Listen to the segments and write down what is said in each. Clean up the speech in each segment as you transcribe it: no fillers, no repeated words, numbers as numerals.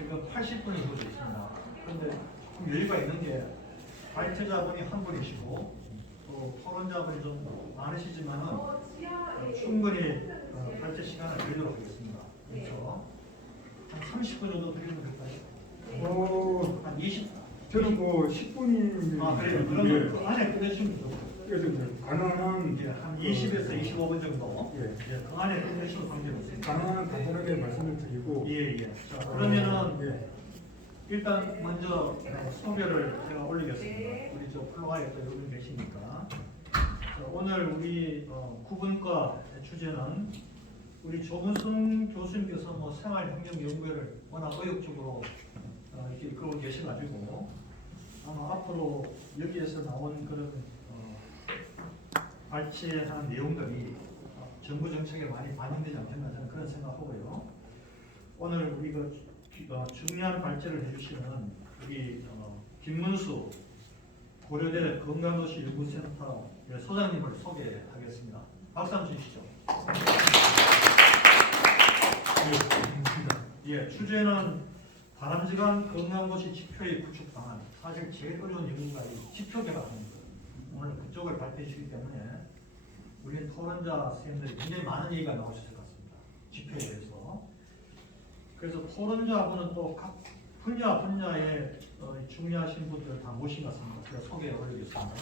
지금 80분이 후되어 있습니다. 그런데 좀 여유가 있는 게 발제자분이 한 분이시고 또 토론자분이 좀 많으시지만은 충분히 발제 시간을 드리도록 하겠습니다. 그렇죠? 한 30분 정도 드리면 될까요? 한 20. 저는 뭐 10분이 그래요. 그러면 그 안에 끝내시면 되죠. 가능한 한 20에서 25분 정도. 그 그 안에 끝내시면 관계없습니다. 가능한 간단하게 말씀을 드리고 자, 그러면은 일단 먼저 소개를 제가 올리겠습니다. 우리 저 플로아에 또 여기 계시니까. 자, 오늘 우리 구분과 주제는 우리 조문순 교수님께서 뭐 생활행정연구회를 워낙 의욕적으로 이렇게 이끌고 계셔가지고 아마 앞으로 여기에서 나온 그런 발췌하는 내용들이 정부 정책에 많이 반영되지 않겠나 저는 그런 생각하고요. 오늘 우리 중요한 발제를 해주시는 우리 김문수 고려대 건강도시연구센터 소장님을 소개하겠습니다. 박수 한번 주시죠. 주제는 바람직한 건강도시 지표의 구축 방안. 사실 제일 어려운 연구가 이 지표 개발하는 거예요. 오늘 그쪽을 발표해 주시기 때문에 우리 토론자 선생님들이 굉장히 많은 얘기가 나오셨을 것 같습니다. 지표에 대해서. 그래서 토론자분은 또 각 분야의 중요하신 분들 다 모신 것 같습니다. 제가 소개해 올리겠습니다.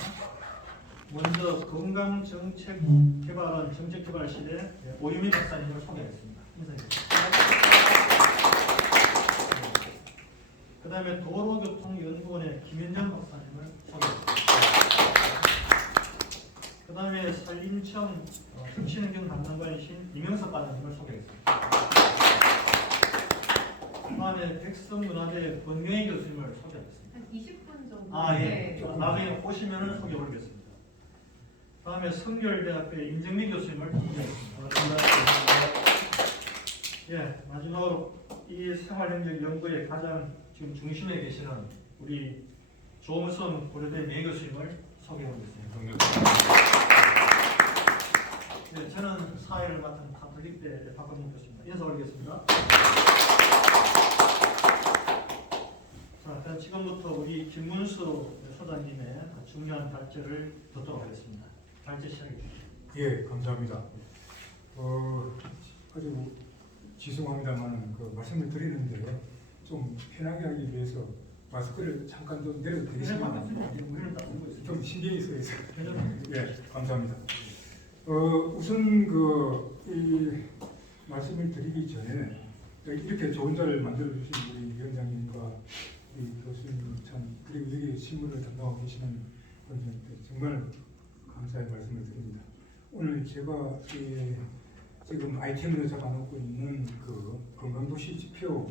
먼저 건강정책 개발은 정책개발실의 오유미 박사님을 소개하겠습니다. 인사드립니다. 그 다음에 도로교통연구원의 김현정 박사님을 소개하겠습니다. 그 다음에 산림청 혁신행정 담당관이신 이명석 과장님을 소개하겠습니다. 그 다음에 백성문화재 권명희 교수님을 소개하겠습니다. 한 20분 정도. 예. 나중에 오시면은 소개 올리겠습니다. 그 다음에 성결대학교의 임정민 교수님을 소개하겠습니다. 마지막으로 이 생활행정 연구의 가장 지금 중심에 계시는 우리 조무선 고려대 명예교수님을 소개해 보겠습니다. 저는 사회를 맡은 파블릭대 박광문 교수입니다. 인사 올리겠습니다. 자, 그럼 지금부터 우리 김문수 소장님의 중요한 발제를 듣도록 하겠습니다. 발제 시작해 주시죠. 감사합니다. 아주 죄송합니다만 말씀을 드리는데 좀 편하게 하기 위해서 마스크를 잠깐 좀 내려도 되겠습니까? 좀 신경이 쓰여서. 감사합니다. 우선 이 말씀을 드리기 전에 이렇게 좋은 자리를 만들어 주신 우리 위원장님과 우리 교수님 그리고 여기 신문을 담당하고 계시는 분들한테 정말 감사의 말씀을 드립니다. 오늘 제가 지금 아이템으로 잡아놓고 있는 그 건강도시 지표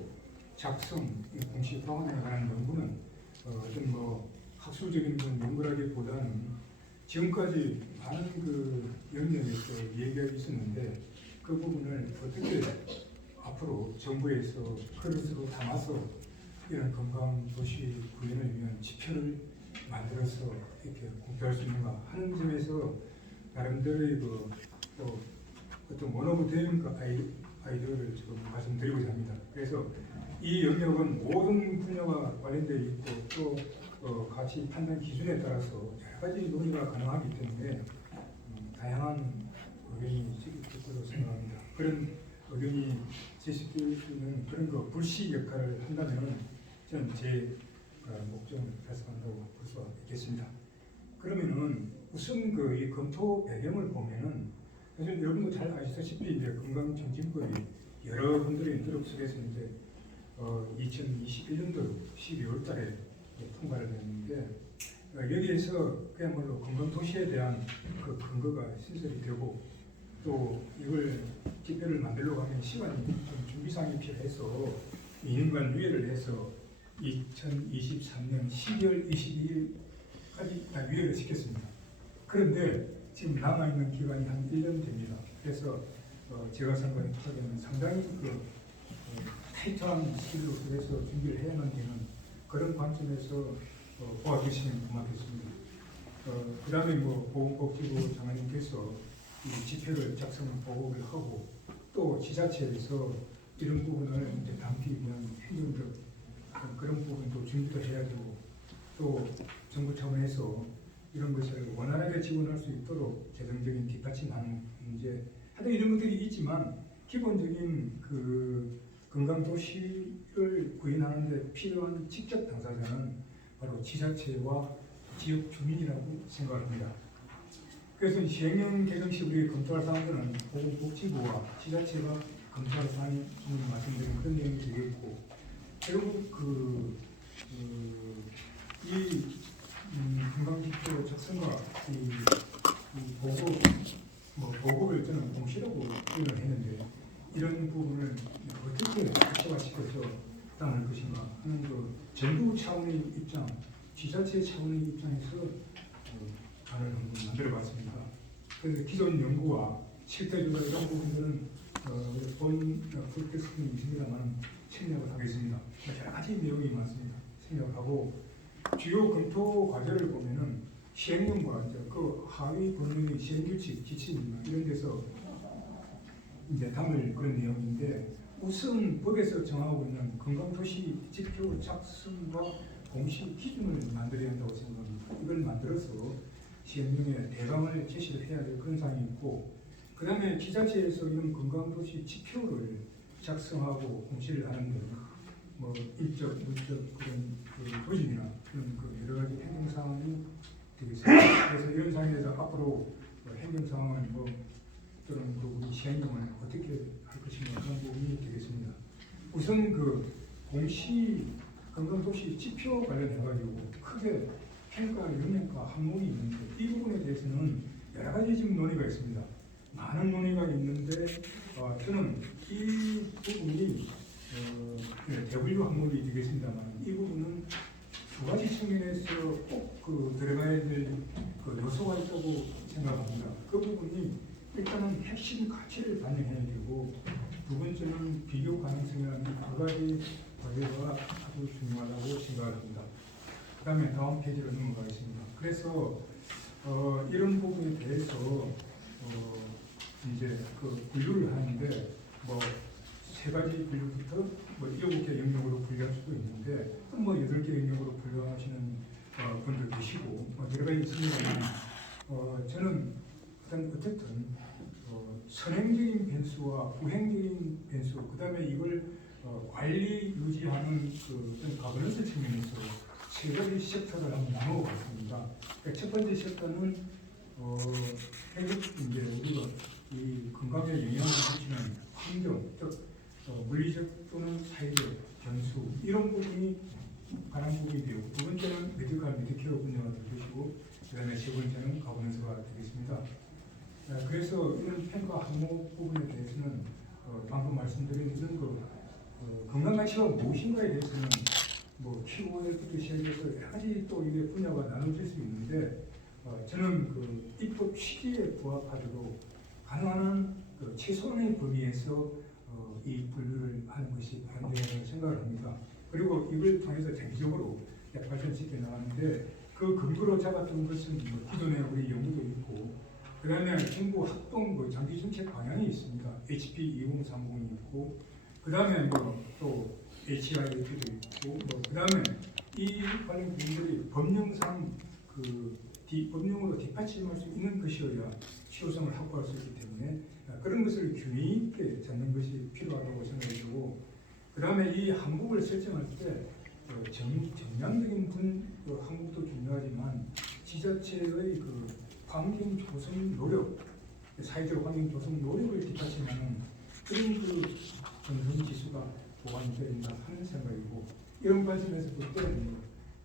작성 공시 방안에 관한 연구는 어떤 학술적인 연구라기보다는 지금까지 많은 영역에서 얘기가 있었는데 그 부분을 어떻게 앞으로 정부에서 그릇으로 담아서 이런 건강도시 구현을 위한 지표를 만들어서 이렇게 공표할 수 있는가 하는 점에서 나름대로의 어떤 원 오브 데임 아이디어를 지금 말씀드리고자 합니다. 그래서 이 영역은 모든 분야와 관련되어 있고 또 가치 판단 기준에 따라서 여러 가지 논의가 가능하기 때문에 다양한 의견이 있을 것으로 생각합니다. 그런 의견이 제시될 수 있는 그런 불씨 역할을 한다면 저는 제 목적을 달성한다고 볼 수가 있겠습니다. 그러면은 우선 이 검토 배경을 보면은 사실 여러분도 잘 아시다시피 이제 건강정진법이 여러 분들의 노력 속에서 이제 2021년도 12월달에 통과를 했는데 여기에서 그야말로 건강도시에 대한 그 근거가 신설이 되고 또 이걸 지표를 만들려고 하면 시간이 좀 준비상이 필요해서 2년간 유예를 해서 2023년 12월 22일까지 유예를 시켰습니다. 그런데 지금 남아있는 기간이 한 1년 됩니다. 그래서 제가 생각하기에는 상당히 타이트한 스케줄 속에서 준비를 해야만 되는 그런 관점에서 도와주시면 고맙겠습니다. 그 다음에 보건복지부 장관님께서 이 지표를 작성 보고를 하고 또 지자체에서 이런 부분을 이제 담기 위한 행정적 그런 부분도 준비도 해야 되고 또 정부 차원에서 이런 것을 원활하게 지원할 수 있도록 재정적인 뒷받침하는 문제 하여튼 이런 것들이 있지만 기본적인 그 건강도시를 구현하는 데 필요한 직접 당사자는 바로 지자체와 지역 주민이라고 생각합니다. 그래서 시행령 개정 시 우리 검토할 사항들은 보건복지부와 지자체가 검토할 사항이 지금 말씀드린 그런 내용이 되겠고 결국 이 건강지표 작성과 이 보고를 저는 동시라고 표현을 했는데 이런 부분을 어떻게 구체화시켜서 나갈 것인가 하는 그 정부 차원의 입장, 지자체 차원의 입장에서 안을 한번 만들어봤습니다. 그래서 기존 연구와 실태조사 이런 부분들은 본 프로젝트는 있습니다만 생략을 하겠습니다. 여러 가지 내용이 많습니다. 생략을 하고 주요 검토 과제를 보면은 시행령과 그 하위 권능의 시행규칙, 지침 이런 데서 이제 담을 그런 내용인데 우선 법에서 정하고 있는 건강도시 지표 작성과 공시 기준을 만들어야 한다고 생각합니다. 이걸 만들어서 시행령에 대강을 제시를 해야 될 그런 사항이 있고 그 다음에 지자체에서 이런 건강도시 지표를 작성하고 공시를 하는데 뭐 일적, 물적 그런 그 도중이나 그런 그 여러 가지 행정 사항이 되겠습니다. 그래서 이런 사항에 대해서 앞으로 행정 사항을 뭐 또는 그 우리 시행령을 어떻게 할 것인가 그런 부분이 되겠습니다. 우선 그 공시 건강도시 지표 관련해가지고 크게 평가, 영양가 항목이 있는데 이 부분에 대해서는 여러 가지 지금 논의가 있습니다. 많은 논의가 있는데 저는 이 부분이 대분류 항목이 되겠습니다만 이 부분은 두 가지 측면에서 꼭 들어가야 될 그 요소가 있다고 생각합니다. 그 부분이 일단은 핵심 가치를 반영해야 되고 두 번째는 비교 가능성이라는 두 가지 과제가 아주 중요하다고 생각합니다. 그 다음에 다음 페이지로 넘어가겠습니다. 그래서 이런 부분에 대해서 이제 그 분류를 하는데 뭐 세 가지 분류부터 뭐 7개 영역으로 분류할 수도 있는데 또 뭐 8개 영역으로 분류하시는 분도 계시고 뭐 여러 가지 있습니다만 저는 어쨌든 선행적인 변수와 부행적인 변수 그 다음에 이걸 관리 유지하는 그 어떤 가버넌스 측면에서 세 가지 섹터를 한번 나누어봤습니다. 그러니까 첫 번째 섹터는 결국 이제 우리가 이 건강에 영향을 미치는 환경, 즉 물리적 또는 사회적 변수 이런 부분이 관한 부분이 되고 두 번째는 메디컬 메디케어 분야가 될 것이고 그 다음에 세 번째는 가버넌스가 되겠습니다. 그래서 이런 평가 항목 부분에 대해서는 방금 말씀드린 이런 건강가치가 무엇인가에 대해서는 뭐 키워드부터 시작해서 여러 가지 또 이게 분야가 나눠질 수 있는데 저는 그 입법 취지에 부합하도록 가능한 최소한의 범위에서 이 분류를 하는 것이 바람직하다고 생각을 합니다. 그리고 이걸 통해서 장기적으로 발전시켜 나가는데 그 근거로 잡았던 것은 뭐 기존에 우리 연구도 있고 그 다음에 정부 합동 장기 정책 방향이 있습니다. HP 2030이 있고 그 다음에 뭐 또 HIF도 있고 뭐 그 다음에 이 관련 부분들이 법령상 법령으로 뒷받침할 수 있는 것이어야 실효성을 확보할 수 있기 때문에 그런 것을 균형 있게 잡는 것이 필요하다고 생각되고 그 다음에 이 항목을 설정할 때 정량적인 항목도 중요하지만 지자체의 그 환경 조성 노력, 사회적 환경 조성 노력을 뒷받침하는 그런 전선 지수가 보완이 된다 하는 생각이고 이런 관점에서 볼 때는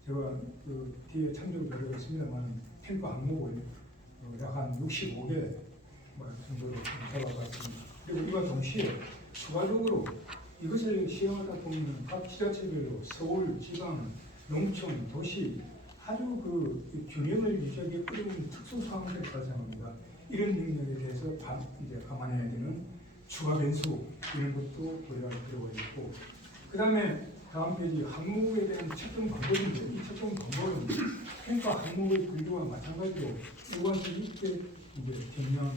제가 뒤에 참조 자료가 있습니다만 평가 항목을 약 한 65개 정도로 잡아봤습니다. 그리고 이와 동시에 추가적으로 이것을 시행하다 보면 각 지자체별로 서울, 지방, 농촌, 도시 아주 균형을 유지하기 어려운 특수 상황들이 발생합니다. 이런 영역에 대해서 이제 감안해야 되는 추가 변수 이런 것도 고려할 필요가 있고 그 다음에 다음 페이지 항목에 대한 측정 방법인데 이 측정 방법은 평가 항목의 분류와 마찬가지로 일관성 있게 이제 정량,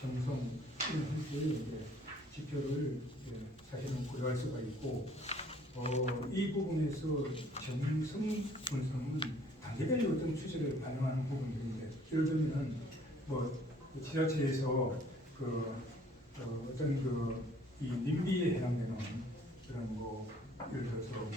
정성 이런 형태의 지표를 사실은 고려할 수가 있고 이 부분에서 정성 분석은 단계별 어떤 추세를 반영하는 부분들인데 예를 들면 뭐 지자체에서 어떤 이 님비에 해당되는 그런 뭐 예를 들어서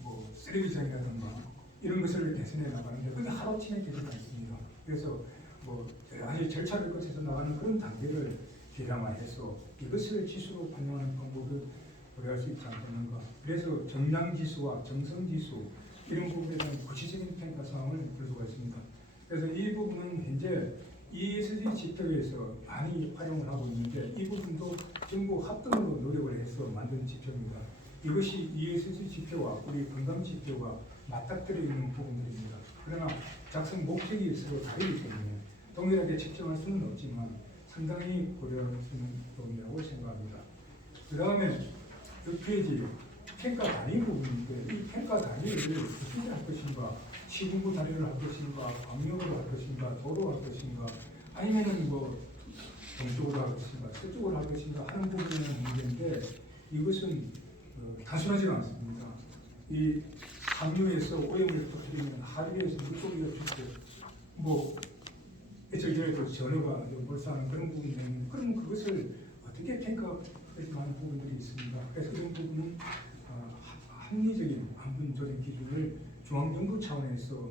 뭐 쓰레기장이라든가 이런 것을 개선해 나가는데 그게 하루아침에 되지는 않습니다. 그래서 뭐 여러 가지 절차를 거쳐서 나가는 그런 단계를 계량화해서 이것을 지수로 반영하는 방법을 고려할 수 있지 않겠는가. 그래서 정량지수와 정성지수 이런 부분에 대한 구체적인 평가 사항을 볼 수가 있습니다. 그래서 이 부분은 현재 ESG 지표에서 많이 활용을 하고 있는데 이 부분도 정부 합동으로 노력을 해서 만든 지표입니다. 이것이 ESG 지표와 우리 건강 지표가 맞닥뜨려 있는 부분들입니다. 그러나 작성 목적이 서로 다르기 때문에 동일하게 측정할 수는 없지만 상당히 고려할 수 있는 부분이라고 생각합니다. 그 다음에 6페이지 평가 단위 부분인데 이 평가 단위를 어떻게 할 것인가, 시군구 단위를 할 것인가, 광역으로 할 것인가, 도로 할 것인가, 아니면은 뭐 동쪽으로 할 것인가, 서쪽으로 할 것인가 하는 부분의 문제인데 이것은 단순하지가 않습니다. 이 상류에서 오염을 터뜨리면 하류에서 물고기가 죽고 뭐 저기에도 전어가 몰사하는 그런 부분이 있는데 그럼 그것을 어떻게 평가하는 부분들이 있습니다. 그래서 이런 부분은 합리적인 안분 조정 기준을 중앙정부 차원에서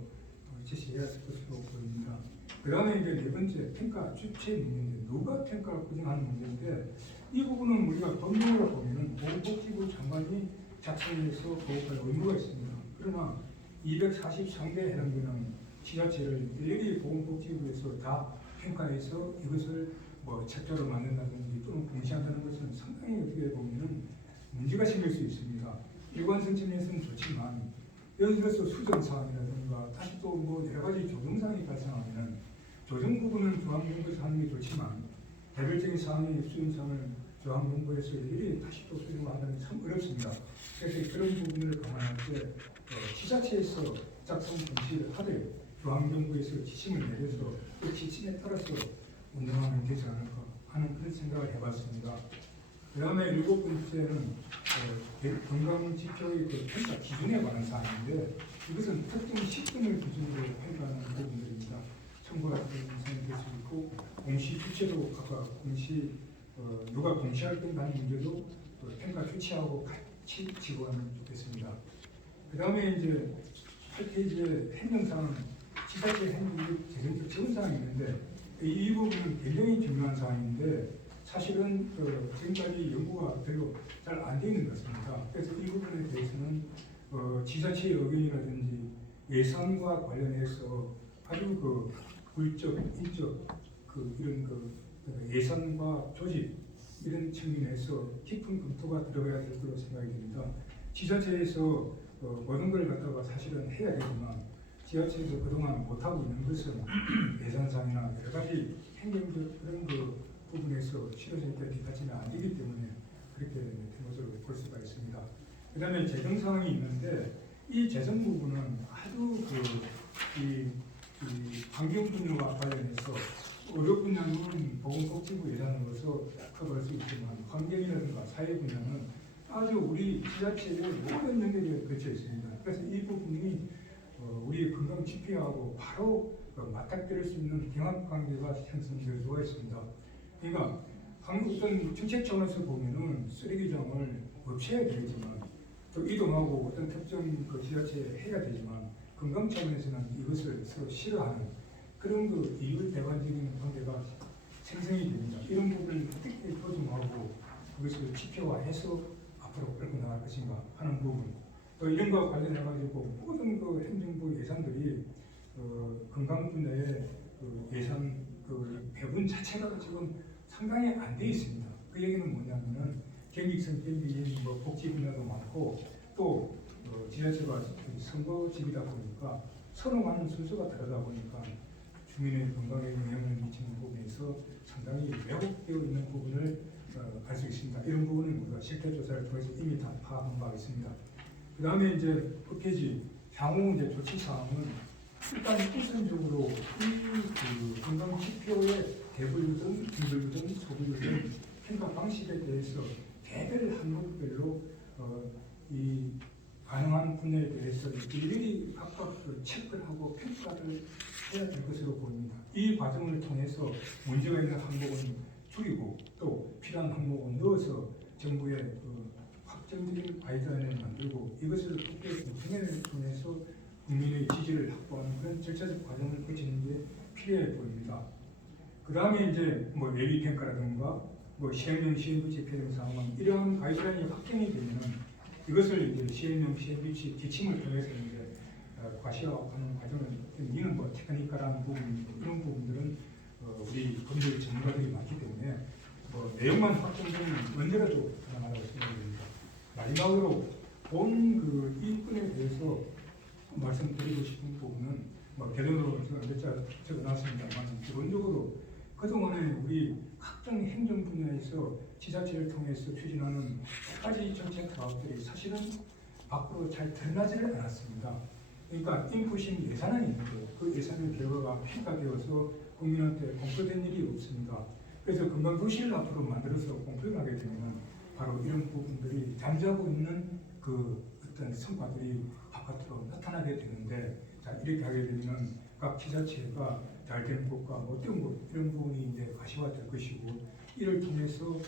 제시해야 할 것으로 보입니다. 그 다음에 이제 네 번째 평가 주체 문제인데 누가 평가를 구정하는 문제인데 이 부분은 우리가 법령으로 보면은 보건복지부 장관이 작성해서 보고할 의무가 있습니다. 그러나 243개에 해당되는 지자체를 일일이 보건복지부에서 다 평가해서 이것을 뭐 책자로 만든다든지 또는 공시한다는 것은 상당히 어떻게 보면은 문제가 생길 수 있습니다. 일관성 측면에서는 좋지만 예를 들어서 수정 사항이라든가 다시 또 뭐 여러 가지 조정 사항이 발생하면은 조정 부분은 중앙정부에서 하는 게 좋지만 개별적인 사항의 수정 사항을 중앙정부에서 일일이 다시 또 수정을 한다는 게 참 어렵습니다. 그래서 그런 부분을 감안할 때 지자체에서 작성 공시를 하되 중앙정부에서 지침을 내려서 그 지침에 따라서 운영하면 되지 않을까 하는 그런 생각을 해봤습니다. 그 다음에 7번째는 건강지표의 평가 기준에 관한 사항인데 이것은 특정 시점을 기준으로 평가하는 부분들입니다. 참고할 부분이 될 수 있고 공시 주체도 아까 공시 누가 공시할 건가 하는 문제도 평가 주체하고 같이 지고하면 좋겠습니다. 그 다음에 이제 8페이지에 행정사항은 지자체 행정적 재정적 지원사항이 있는데 이 부분은 굉장히 중요한 사항인데 사실은 지금까지 연구가 별로 잘 안 되어 있는 것 같습니다. 그래서 이 부분에 대해서는 지자체의 의견이라든지 예산과 관련해서 아주 물적, 인적 이런 예산과 조직 이런 측면에서 깊은 검토가 들어가야 될 거로 생각이 됩니다. 지자체에서 모든 걸 갖다가 사실은 해야 되지만 지자체에서 그동안 못하고 있는 것은 예산상이나 여러 가지 행정적 그런 부분에서 실효성 있게 뒷받침이 안 되기 때문에 그렇게 된 것으로 볼 수가 있습니다. 그 다음에 재정 상황이 있는데 이 재정 부분은 아주 이 환경 분야와 관련해서 의료 분야는 보건복지부 예산으로서 커버할 수 있지만 환경이라든가 사회 분야는 아주 우리 지자체의 모든 영역에 걸쳐 있습니다. 그래서 이 부분이 우리 건강 지표하고 바로 맞닥뜨릴 수 있는 경합 관계가 형성될 수가 있습니다. 그러니까 어떤 정책 차원에서 보면은 쓰레기장을 없애야 되겠지만 또 이동하고 어떤 특정 지자체에 해야 되지만 건강 차원에서는 이것을 서로 싫어하는 그런 이율대관적인 관계가 생성이 됩니다. 이런 부분을 어떻게 조정하고 그것을 지표화해서 앞으로 끌고 나갈 것인가 하는 부분. 또 이런 것과 관련해가지고 모든 행정부 예산들이 건강 분야의 예산 배분 자체가 지금 상당히 안 돼 있습니다. 그 얘기는 뭐냐면은 경직성 때문에 복지 분야도 많고 또 지자체가 선거집이다 보니까 선호하는 순서가 다르다 보니까 주민의 건강에 영향을 미치는 부분에서 상당히 왜곡되어 있는 부분을 알 수 있습니다. 이런 부분은 우리가 실태 조사를 통해서 이미 다 파악한 바가 있습니다. 그 다음에 이제 9페이지 향후 이제 조치 사항은 일단 우선적으로 이 건강 지표의 대분류든 비분류든 소비류든 평가 방식에 대해서 개별 항목별로 이 가능한 분야에 대해서 일일이 각각 체크를 하고 평가를 해야 될 것으로 보입니다. 이 과정을 통해서 문제가 있는 항목은 줄이고 또 필요한 항목은 넣어서 정부의 확정적인 가이드라인을 만들고 이것을 국회 공청회를 통해서 국민의 지지를 확보하는 그런 절차적 과정을 거치는 게 필요해 보입니다. 그 다음에 이제 뭐 예비 평가라든가 뭐 시행령 시행규칙 개정 상황 이러한 가이드라인이 확정이 되면은 이것을 이제 시행령 시행규칙 지침을 통해서 이제 과시화하는 과정을 이는 뭐 테크니컬한 부분이고 이런 부분들은 우리 법률 전문가들이 많기 때문에 내용만 확정되면 언제라도 가능하다고 생각됩니다. 마지막으로 본 그 이권에 대해서 말씀드리고 싶은 부분은 개론으로 제가 적어놨습니다만 기본적으로 그동안에 우리 각종 행정 분야에서 지자체를 통해서 추진하는 세 가지 정책 사업들이 사실은 밖으로 잘 드러나지를 않았습니다. 그러니까 인풋인 예산은 있는데 그 예산의 결과가 평가되어서 국민한테 공표된 일이 없습니다. 그래서 금방 도시를 앞으로 만들어서 공표를 하게 되면 바로 이런 부분들이 잠자고 있는 그 어떤 성과들이 바깥으로 나타나게 되는데 자 이렇게 하게 되면 각 지자체가 잘 되는 곳과 어떤 곳 이런 부분이 이제 가시화될 것이고 이를 통해서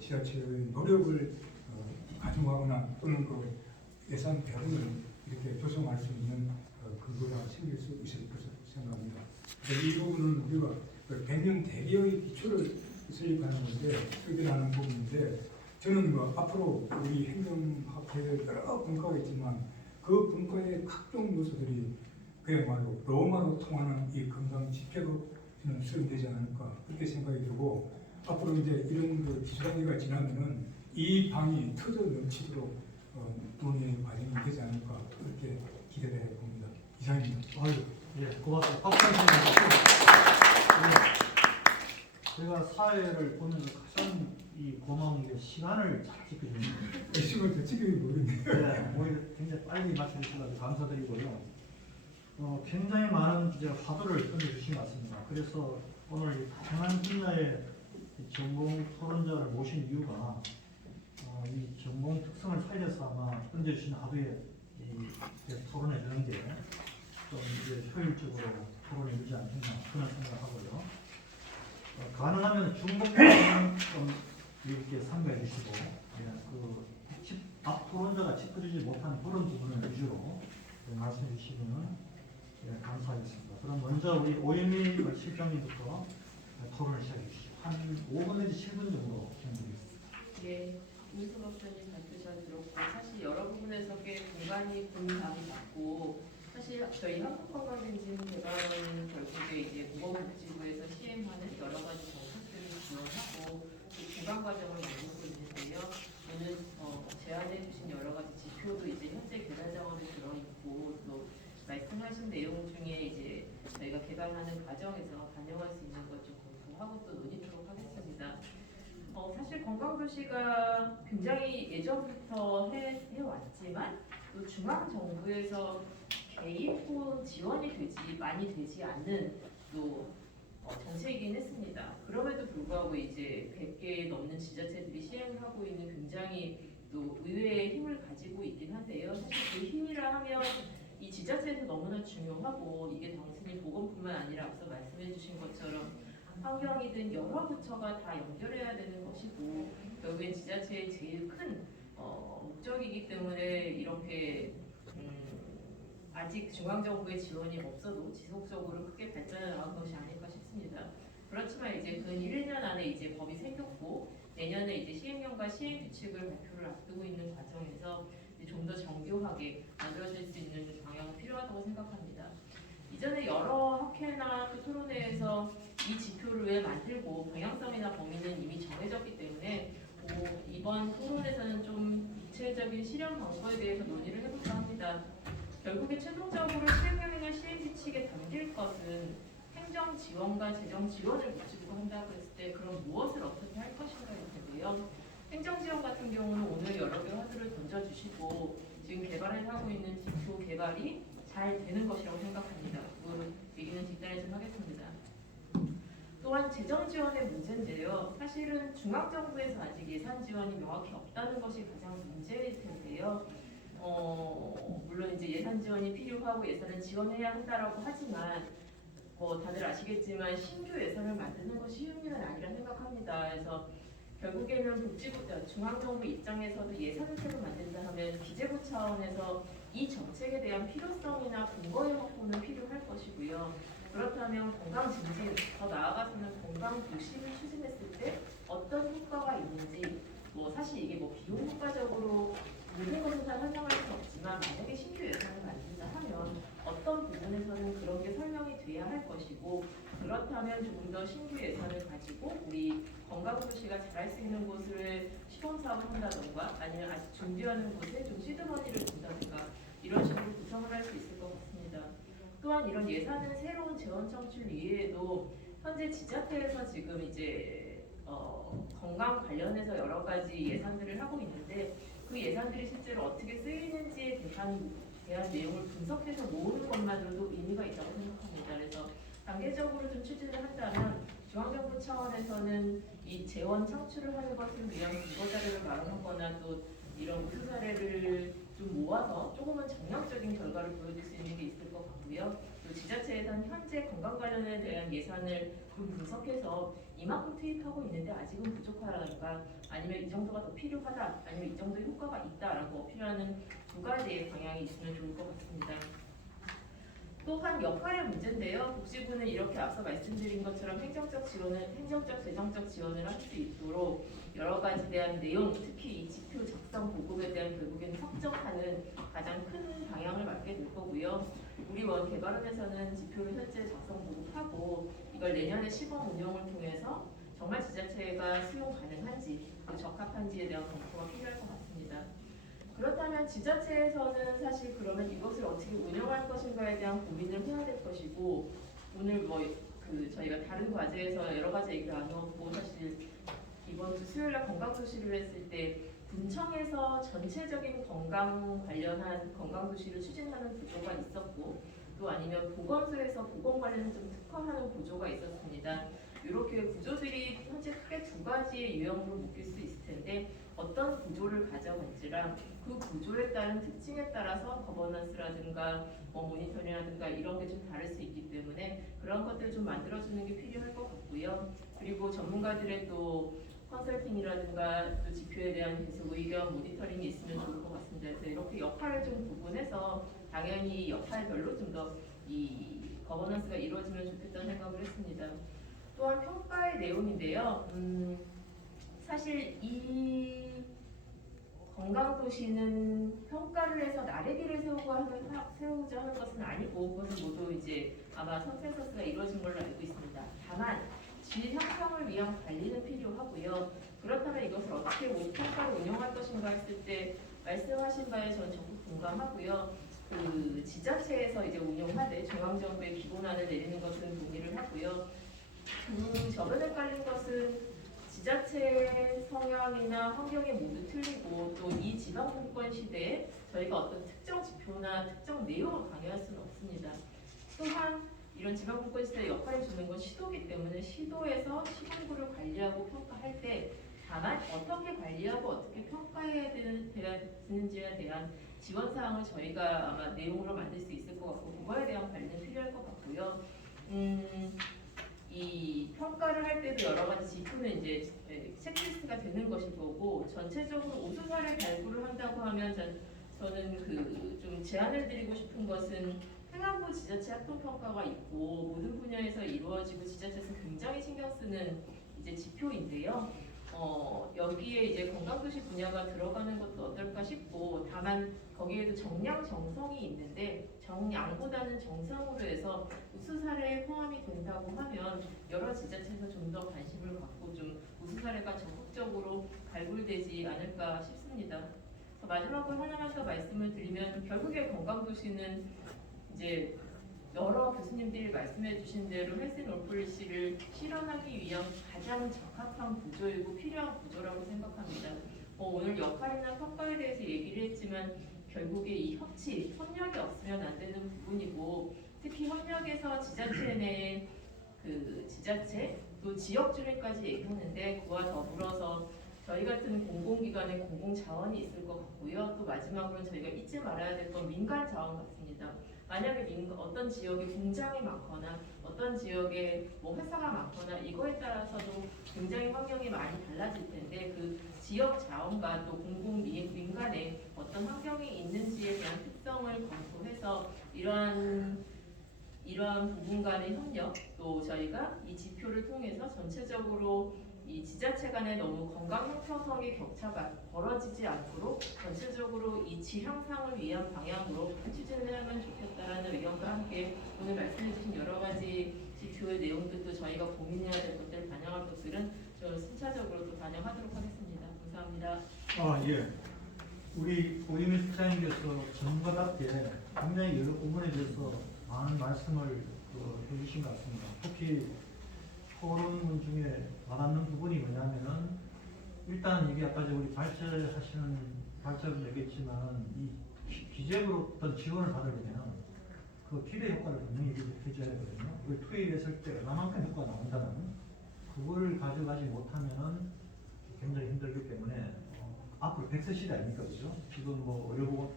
지자체의 노력을 가중하거나 또는 그 예산 배분을 이렇게 조성할 수 있는 근거가 생길 수 있을 것으로 생각합니다. 이 부분은 우리가 100년 대계의 기초를 수립하는 건데 수립하는 부분인데 저는 앞으로 우리 행정학회에 여러 분과가 있지만 그 분과의 각종 요소들이 그야말로 로마로 통하는 이 건강 지표로 저는 수렴되지 않을까 그렇게 생각이 들고 앞으로 이제 이런 그 기술단계가 지나면은 이 방이 터져 넘치도록 논의의 과정이 되지 않을까 그렇게 기대를 해봅니다. 이상입니다. 아유, 예, 고맙습니다. 박수 한번 주시죠. 제가 사회를 보면서 가장 이 고마운 게 시간을 잘 지켜주는 거예요. 시간을 더 지키는 모르겠네요. 네, 오히려 굉장히 빨리 맞춰주셔서 감사드리고요. 굉장히 많은 이제 화두를 던져주신 것 같습니다. 그래서 오늘 이 다양한 분야의 전공 토론자를 모신 이유가 이 전공 특성을 살려서 아마 던져주신 화두에 토론해 주는 게 좀 이제 효율적으로 토론해 주지 않겠나 그런 생각하고요. 가능하면 중복적으로는 좀 이렇게 참가해 주시고 앞 토론자가 짚어주지 못한 그런 부분을 위주로 말씀해 주시면 감사하겠습니다. 그럼 먼저 우리 오윤미 실장님부터 토론을 시작해 주시죠. 한 5분 내지 7분 정도 진행드리겠습니다. 네, 이민수 박사님 발표 잘 들었고 사실 여러 부분에서 꽤 공간이 분담이 맞고 사실 저희 한국건강검진 개발은 결국에 이제 보건복지부에서 시행하는 여러 가지 정책들을 지원하고 기반 과정을 만들고 있는데요. 오늘 제안해 주신 여러 가지 지표도 이제 현재 개발 자원에 들어있고 또 말씀하신 내용 중에 이제 저희가 개발하는 과정에서 반영할 수 있는 것 좀 검토하고 또 논의토록 하겠습니다. 사실 건강도시가 굉장히 예전부터 해왔지만 또 중앙 정부에서 개입 혹은 지원이 많이 되지 않는 또 정책이긴 했습니다. 그럼에도 불구하고 이제 100개 넘는 지자체들이 시행을 하고 있는 굉장히 또 의외의 힘을 가지고 있긴 한데요. 사실 그 힘이라 하면 이 지자체에서 너무나 중요하고 이게 단순히 보건뿐만 아니라 앞서 말씀해주신 것처럼 환경이든 여러 부처가 다 연결해야 되는 것이고 결국엔 지자체의 제일 큰 목적이기 때문에 이렇게 아직 중앙정부의 지원이 없어도 지속적으로 크게 발전해 나간 것이 아닐까 싶습니다. 그렇지만 이제 근 1년 안에 이제 법이 생겼고 내년에 이제 시행령과 시행규칙을 발표를 앞두고 있는 과정에서 좀 더 정교하게 만들어질 수 있는 방향이 필요하다고 생각합니다. 이전에 여러 학회나 또 토론회에서 이 지표를 왜 만들고 방향성이나 범위는 이미 정해졌기 때문에 이번 토론에서는 좀 구체적인 실현 방법에 대해서 논의를 해볼까 합니다. 결국에 최종적으로 시행령이나 시행규칙에 담길 것은 행정 지원과 재정 지원을 모집으로 한다고 했을 때 그럼 무엇을 어떻게 할 것인가일 텐데요. 행정 지원 같은 경우는 오늘 여러 개 화두를 던져주시고 지금 개발을 하고 있는 지표 개발이 잘 되는 것이라고 생각합니다. 그 얘기는 뒷단에서 하겠습니다. 또한 재정 지원의 문제인데요. 사실은 중앙정부에서 아직 예산 지원이 명확히 없다는 것이 가장 문제일 텐데요. 물론 이제 예산 지원이 필요하고 예산을 지원해야 한다라고 하지만 뭐 다들 아시겠지만 신규 예산을 만드는 것이 쉬운 일은 아니라 생각합니다. 그래서 결국에는 복지부, 중앙정부 입장에서도 예산을 새로 만든다 하면 기재부 차원에서 이 정책에 대한 필요성이나 근거의 확보는 필요할 것이고요. 그렇다면 건강 증진, 더 나아가서는 건강 도시를 추진했을 때 어떤 효과가 있는지, 뭐 사실 이게 뭐 비용 효과적으로 모든 것을 다 설명할 수 없지만 만약에 신규 예산을 만든다 하면 어떤 부분에서는 그런 게 설명이 돼야 할 것이고, 그렇다면 조금 더 신규 예산을 가지고 우리 건강도시가 잘할 수 있는 곳을 시범사업을 한다던가 아니면 아직 준비하는 곳에 좀 시드머니를 준다던가 이런 식으로 구성을 할 수 있을 것 같습니다. 또한 이런 예산은 새로운 재원 창출 이외에도 현재 지자체에서 지금 이제 건강 관련해서 여러 가지 예산들을 하고 있는데 그 예산들이 실제로 어떻게 쓰이는지에 대한 내용을 분석해서 모으는 것만으로도 의미가 있다고 생각합니다. 그래서 단계적으로 좀 추진을 한다면 중앙정부 차원에서는 이 재원 창출을 하는 것을 위한 근거 자료를 마련하거나 또 이런 우수 사례를 좀 모아서 조금은 정량적인 결과를 보여줄 수 있는 게 있을 것 같고요. 또 지자체에서는 현재 건강 관련에 대한 예산을 좀 분석해서 이만큼 투입하고 있는데 아직은 부족하다든가 아니면 이 정도가 더 필요하다 아니면 이 정도의 효과가 있다라고 어필하는 두 가지의 방향이 있으면 좋을 것 같습니다. 또한 역할의 문제인데요. 복지부는 이렇게 앞서 말씀드린 것처럼 행정적 재정적 지원을 할 수 있도록 여러 가지에 대한 내용, 특히 이 지표 작성 보급에 대한 결국에는 확정하는 가장 큰 방향을 맡게 될 거고요. 우리 원 개발원에서는 지표를 현재 작성 보급하고 이걸 내년에 시범 운영을 통해서 정말 지자체가 수용 가능한지 또 적합한지에 대한 검토가 필요할 것 같습니다. 그렇다면 지자체에서는 사실 그러면 이것을 어떻게 운영할 것인가에 대한 고민을 해야 될 것이고 오늘 뭐 저희가 다른 과제에서 여러 가지 얘기를 나누었고 사실 이번 주 수요일날 건강도시를 했을 때 군청에서 전체적인 건강 관련한 건강도시를 추진하는 구조가 있었고 또 아니면 보건소에서 보건 관련을 좀 특화하는 구조가 있었습니다. 이렇게 구조들이 현재 크게 두 가지의 유형으로 묶일 수 있을 텐데 어떤 구조를 가져갈지랑 그 구조에 따른 특징에 따라서 거버넌스라든가 모니터링이라든가 이런 게 좀 다를 수 있기 때문에 그런 것들을 좀 만들어주는 게 필요할 것 같고요. 그리고 전문가들의 또 컨설팅이라든가 또 지표에 대한 계속 의견 모니터링이 있으면 좋을 것 같습니다. 그래서 이렇게 역할을 좀 구분해서 당연히 역할별로 좀 더 이 거버넌스가 이루어지면 좋겠다는 생각을 했습니다. 또한 평가의 내용인데요. 사실 이 건강도시는 평가를 해서 나래비를 세우자 하는 것은 아니고 그것은 모두 이제 아마 컨센서스가 이루어진 걸로 알고 있습니다. 다만 질 향상을 위한 관리는 필요하고요. 그렇다면 이것을 어떻게 평가를 운영할 것인가 했을 때 말씀하신 바에 저는 적극 공감하고요. 그 지자체에서 이제 운영하되 중앙정부의 기본안을 내리는 것은 동의를 하고요. 저번에 깔린 것은 지자체 성향이나 환경이 모두 틀리고 또 이 지방분권 시대에 저희가 어떤 특정 지표나 특정 내용을 강요할 수는 없습니다. 또한 이런 지방분권 시대에 역할을 주는 건 시도이기 때문에 시도에서 시군구를 관리하고 평가할 때 다만 어떻게 관리하고 어떻게 평가해야 되는지에 대한 지원사항을 저희가 아마 내용으로 만들 수 있을 것 같고 그거에 대한 관리는 필요할 것 같고요. 이 평가를 할 때도 여러 가지 지표는 이제 체크리스트가 되는 것일 거고 전체적으로 우수사례 발굴을 한다고 하면 저는 좀 제안을 드리고 싶은 것은 행안부 지자체 합동평가가 있고 모든 분야에서 이루어지고 지자체에서 굉장히 신경 쓰는 이제 지표인데요. 여기에 이제 건강도시 분야가 들어가는 것도 어떨까 싶고 다만 거기에도 정량 정성이 있는데 정량보다는 정성으로 해서 우수 사례에 포함이 된다고 하면 여러 지자체에서 좀 더 관심을 갖고 좀 우수 사례가 적극적으로 발굴되지 않을까 싶습니다. 마지막으로 하나만 더 말씀을 드리면 결국에 건강도시는 이제 여러 교수님들이 말씀해 주신 대로 헬스놀폴리시를 실현하기 위한 가장 적합한 구조이고 필요한 구조라고 생각합니다. 오늘 역할이나 평가에 대해서 얘기를 했지만 결국에 이 협력이 없으면 안 되는 부분이고 특히 협력에서 지자체 내 지자체 또 지역주민까지 얘기했는데 그와 더불어서 저희 같은 공공기관의 공공자원이 있을 것 같고요. 또 마지막으로는 저희가 잊지 말아야 될 건 민간자원 같습니다. 만약에 어떤 지역에 공장이 많거나 어떤 지역에 뭐 회사가 많거나 이거에 따라서도 굉장히 환경이 많이 달라질 텐데 그 지역 자원과 또 민간의 어떤 환경이 있는지에 대한 특성을 검토해서 이러한 부분 간의 협력 또 저희가 이 지표를 통해서 전체적으로 이 지자체 간에 너무 건강 형평성의 격차가 벌어지지 않도록 전체적으로 이 질 향상을 위한 방향으로 추진을 하면 좋겠다라는 의견과 함께 오늘 말씀해주신 여러 가지 지표의 내용들도 저희가 고민해야 될 것들 반영할 것들은 저 순차적으로 또 반영하도록 하겠습니다. 감사합니다. 예. 우리 오유미 실장님께서 전문가답게 굉장히 여러 부분에 대해서 많은 말씀을 해주신 것 같습니다. 특히 토론문 중에 와닿는 부분이 뭐냐면은 일단 이게 아까 우리 발제를 얘기했지만 이 기재부로 어떤 지원을 받으려면 그 기대 효과를 분명히 해줘야 되거든요. 그걸 투입했을 때 얼마만큼 효과가 나온다는 그걸 가져가지 못하면은 굉장히 힘들기 때문에 앞으로 100세 시대 아닙니까, 그죠? 지금 뭐 의료보건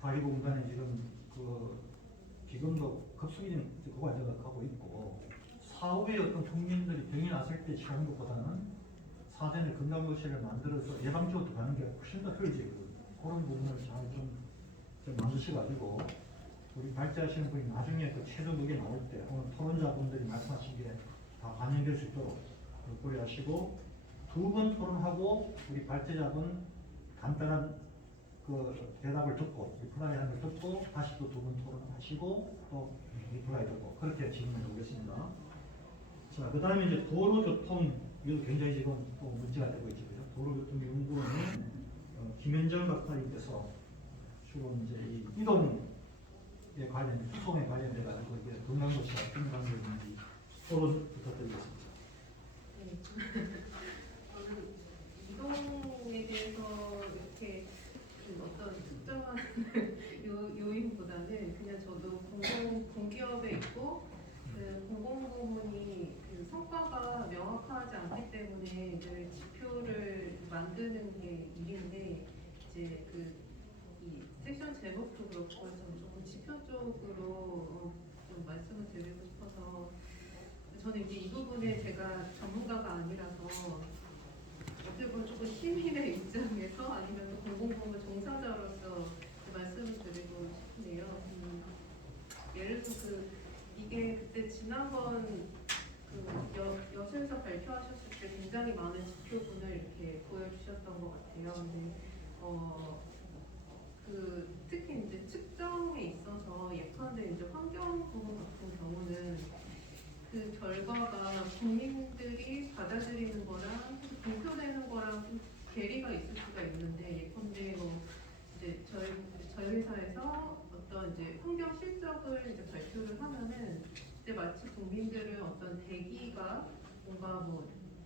관리공단에 지금 그 비금도 급속히 그거 가져가고 있고 사후에 어떤 국민들이 병이 났을 때 치료하는 것보다는 사전에 건강도시를 만들어서 예방적으로 가는 게 훨씬 더 효율적이거든요. 그런 부분을 좀 만드셔가지고 우리 발제하시는 분이 나중에 그 최종 의견 나올 때 오늘 토론자분들이 말씀하신 게 다 반영될 수 있도록 고려하시고 두 번 토론하고 우리 발제자분 간단한 그 대답을 듣고 리플라이 하는 걸 듣고 다시 또 두 번 토론하시고 또 리플라이 듣고 그렇게 진행해 보겠습니다. 자, 그 다음에 이제 도로교통 이것도 굉장히 지금 또 문제가 되고 있죠. 그죠? 도로교통연구원은 김현정 박사님께서 주로 이제 이 이동에 관련, 수송에 관련돼 가지고 이게 건강도시가 어떤 관계가 있는지 토론 부탁드리겠습니다. 저는 이동에 대해서 이렇게 어떤 특정한 요인보다는 그냥 저도 공기업에 있고 공공부문이 성과가 명확하지 않기 때문에 이제 지표를 만드는 게 일인데 이제 이 섹션 제목도 그렇고 해서 조금 지표 쪽으로 좀 말씀을 드리고 싶어서 저는 이제 이 부분에 제가 전문가가 아니라서 어떻게 보면 조금 시민의 입장에서 아니면 공공부문 종사자로서 말씀을 드리고 싶은데요. 예를 들어서 이게 그때 지난번 여수에서 발표하셨을 때 굉장히 많은 지표분을 이렇게 보여주셨던 것 같아요. 근데 특히 이제 측정에 있어서 예컨대 이제 환경 부분 같은 경우는 그 결과가 국민들이 받아들이는 거랑 공표되는 거랑 좀 괴리가 있을 수가 있는데 예컨대 이제 저희 회사에서 어떤 이제 환경 실적을 이제 발표를 하면은 그때 마치 국민들은 어떤 대기가 뭔가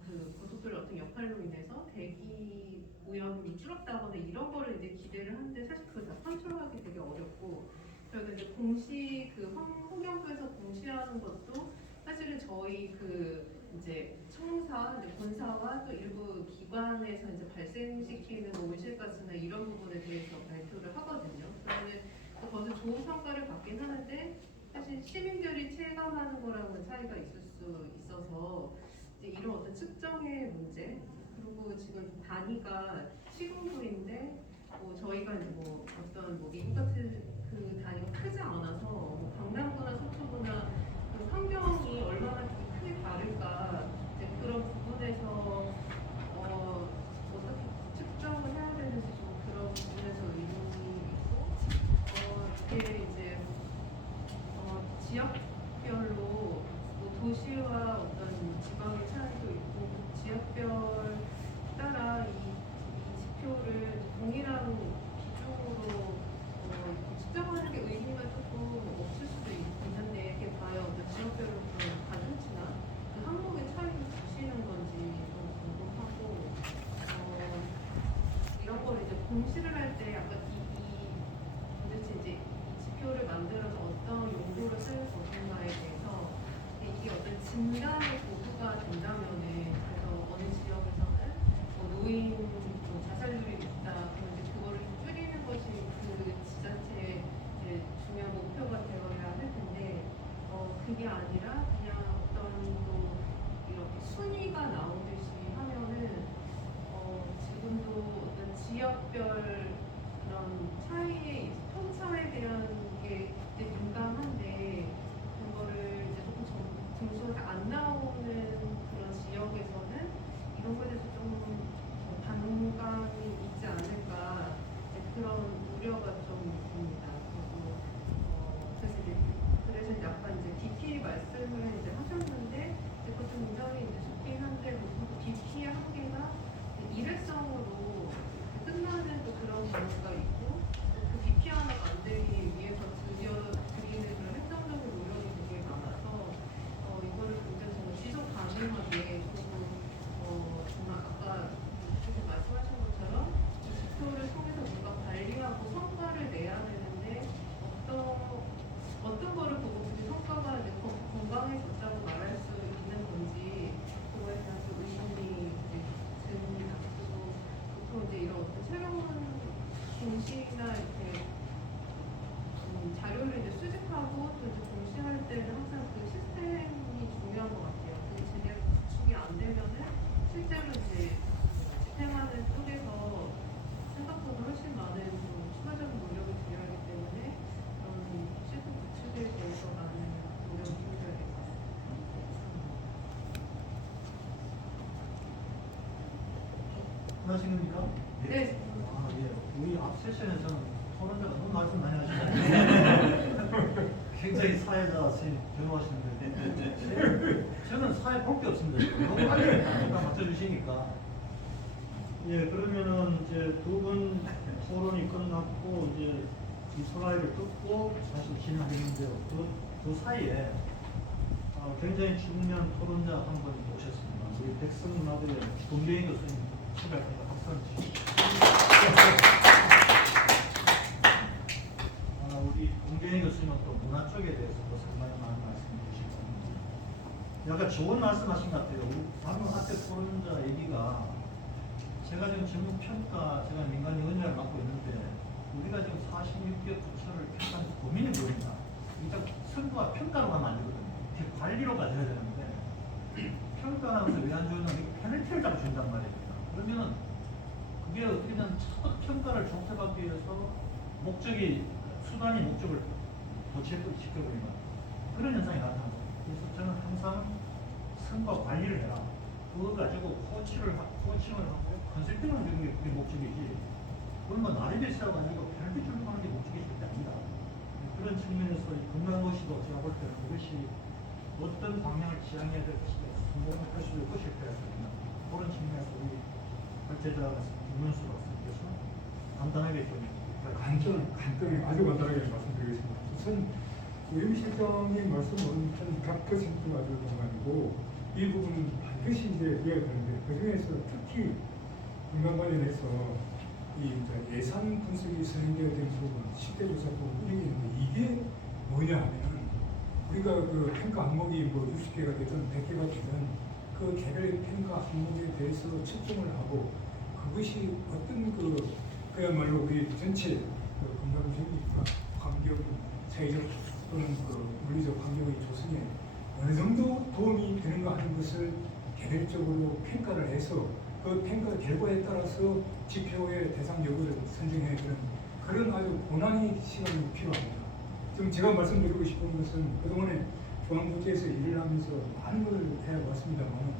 그 고속도로 어떤 역할로 인해서 대기 오염이 줄었다거나 이런 거를 이제 기대를 하는데 사실 그걸 다 컨트롤하기 되게 어렵고 그래서 이제 환경부에서 공시하는 것도 사실은 저희 이제 청사, 이제 본사와 또 일부 기관에서 이제 발생시키는 온실가스나 이런 부분에 대해서 발표를 하거든요. 그러면 거기서 좋은 성과를 받긴 하는데 사실 시민들이 체감하는 거랑은 차이가 있을 수 있어서 이제 이런 어떤 측정의 문제 그리고 지금 단위가 시군구인데 저희가 어떤 미국 같은 그 단위가 크지 않아서 강남구나 서초구나 그 환경이 얼마나 크게 다를까 이제 그런 부분에서 어떻게 측정을 해야 되는지 좀 그런 부분에서 의문이 있고 이게 이제 지역별로 도시와 어떤 지방의 차이도 있고 지역별 따라 이 지표를 동일한 기준으로 측정하는 게 의미가 조금 없을 수도 있는데 이게 과연 지역별로 가중치나 그 항목의 차이를 주시는 건지 좀 궁금하고 이런 거를 이제 공시를 할 때 약간 도대체 이제 이 지표를 만들어서 어떤 용도로 쓸 것인가에 대해서 이게 어떤 진단의 도구가 된다 우려가 좀 있습니다. 그래서 이제 약간 이제 DP 말씀을 이제 하셨는데 그것도 굉장히 이제 좋긴 한데 DP의 한계가 일회성으로 끝나는 또 그런 경우가 있고 그 DP 하나가 안 되기 위해서 드리는 그런 행정적인 노력이 되게 많아서 이거를 굉장히 정말 지속 가능하게 조금 정말 아까 말씀하신 것처럼 지표를 통해서 뭔가 관리하고 성과를 내야 되는데 어떤 거를 보고 그 성과가 이제 건강해졌다고 말할 수 있는 건지 그거에 대한 또 의문이 이제 질문이 닥치고 보통 이제 이런 어떤 새로운 공시나 이렇게 자료를 이제 수집하고 또 이제 공시할 때는 항상 그 시스템이 중요한 것 같아요. 그 제대로 구축이 안 되면은 실제로 이제 집행하는 쪽에서 생각보다 훨씬 많은 좀 추가적인 노력을 들여야 하기 때문에 시스템 구축에 대해서 많은 노력을 기울여야 될 것 같습니다. 하시는입니까? 네. 아, 예. 우리 앞 세션에서는 토론자가 너무 말씀 많이 하시는데 굉장히 사회자 선생님 변호하시는데 저는 사회 볼 게 없습니다. 너무 빨리 딱 맞춰주시니까. 예, 그러면은 이제 두 분 토론이 끝났고 이제 이 슬라이드를 뜯고 다시 진행하겠는데요. 그 사이에 굉장히 중요한 토론자 한 분 모셨습니다. 우리 백성문화대회 동경인 교수님 출발합니다. 박수 한번 주시죠. 우리 동경인 교수님은 또 문화 쪽에 대해서도 상당히 많은 말씀을 주시고 약간 좋은 말씀하신 것 같아요. 방금 앞에 토론자 얘기가 제가 지금 전문 평가, 제가 민간 연구를 맡고 있는데 우리가 지금 46개 부처를 평가해서 고민이 뭐냐. 일단 선거와 평가로 가면 안 되거든요. 관리로 가져야 되는데 평가하면서 왜 안 주는 페널티를 딱 준단 말입니다. 그러면은 그게 어떻게든 첫 평가를 종합하기 위해서 수단이 목적을 지켜버리는 그런 현상이 나타나요. 그래서 저는 항상 선거 관리를 해라. 그거 가지고 코칭을 하고 컨설팅을 하는 게 그게 목적이지. 그건 뭐 나름의 시라고 아니고 별빛 주는 하는 게 목적이 절대 아니다. 그런 측면에서 건강한 것이도 제가 볼 때는 그것이 어떤 방향을 지향해야 될 것이다. 성공을 할 수 있고 실패할 수 있는 그런 측면에서 우리 발제자 김문수 박사님께서 간단하게 좀 간단히 아주 간단하게 말씀드리겠습니다. 우선 우임 실장님 말씀은 한 100% 아주 동감이고 이 부분은 반드시 이제 이해야 되는데 그 중에서 특히 건강 관련해서 이 예산 분석이 선행되어야 되는 부분, 10대 조사 부분 이게 있는데 이게 뭐냐 하면은 우리가 그 평가 항목이 뭐 60개가 되든 100개가 되든 그 개별 평가 항목에 대해서 측정을 하고 그것이 어떤 그야말로 우리 전체 건강주의과 환경, 사회적 또는 물리적 환경의 조성에 어느 정도 도움이 되는가 하는 것을 개별적으로 평가를 해서 그 평가 결과에 따라서 지표의 대상 여부를 선정해야 되는 그런 아주 고난의 시간이 필요합니다. 지금 제가 말씀드리고 싶은 것은 그동안에 중앙부처에서 일을 하면서 많은 걸 해왔습니다만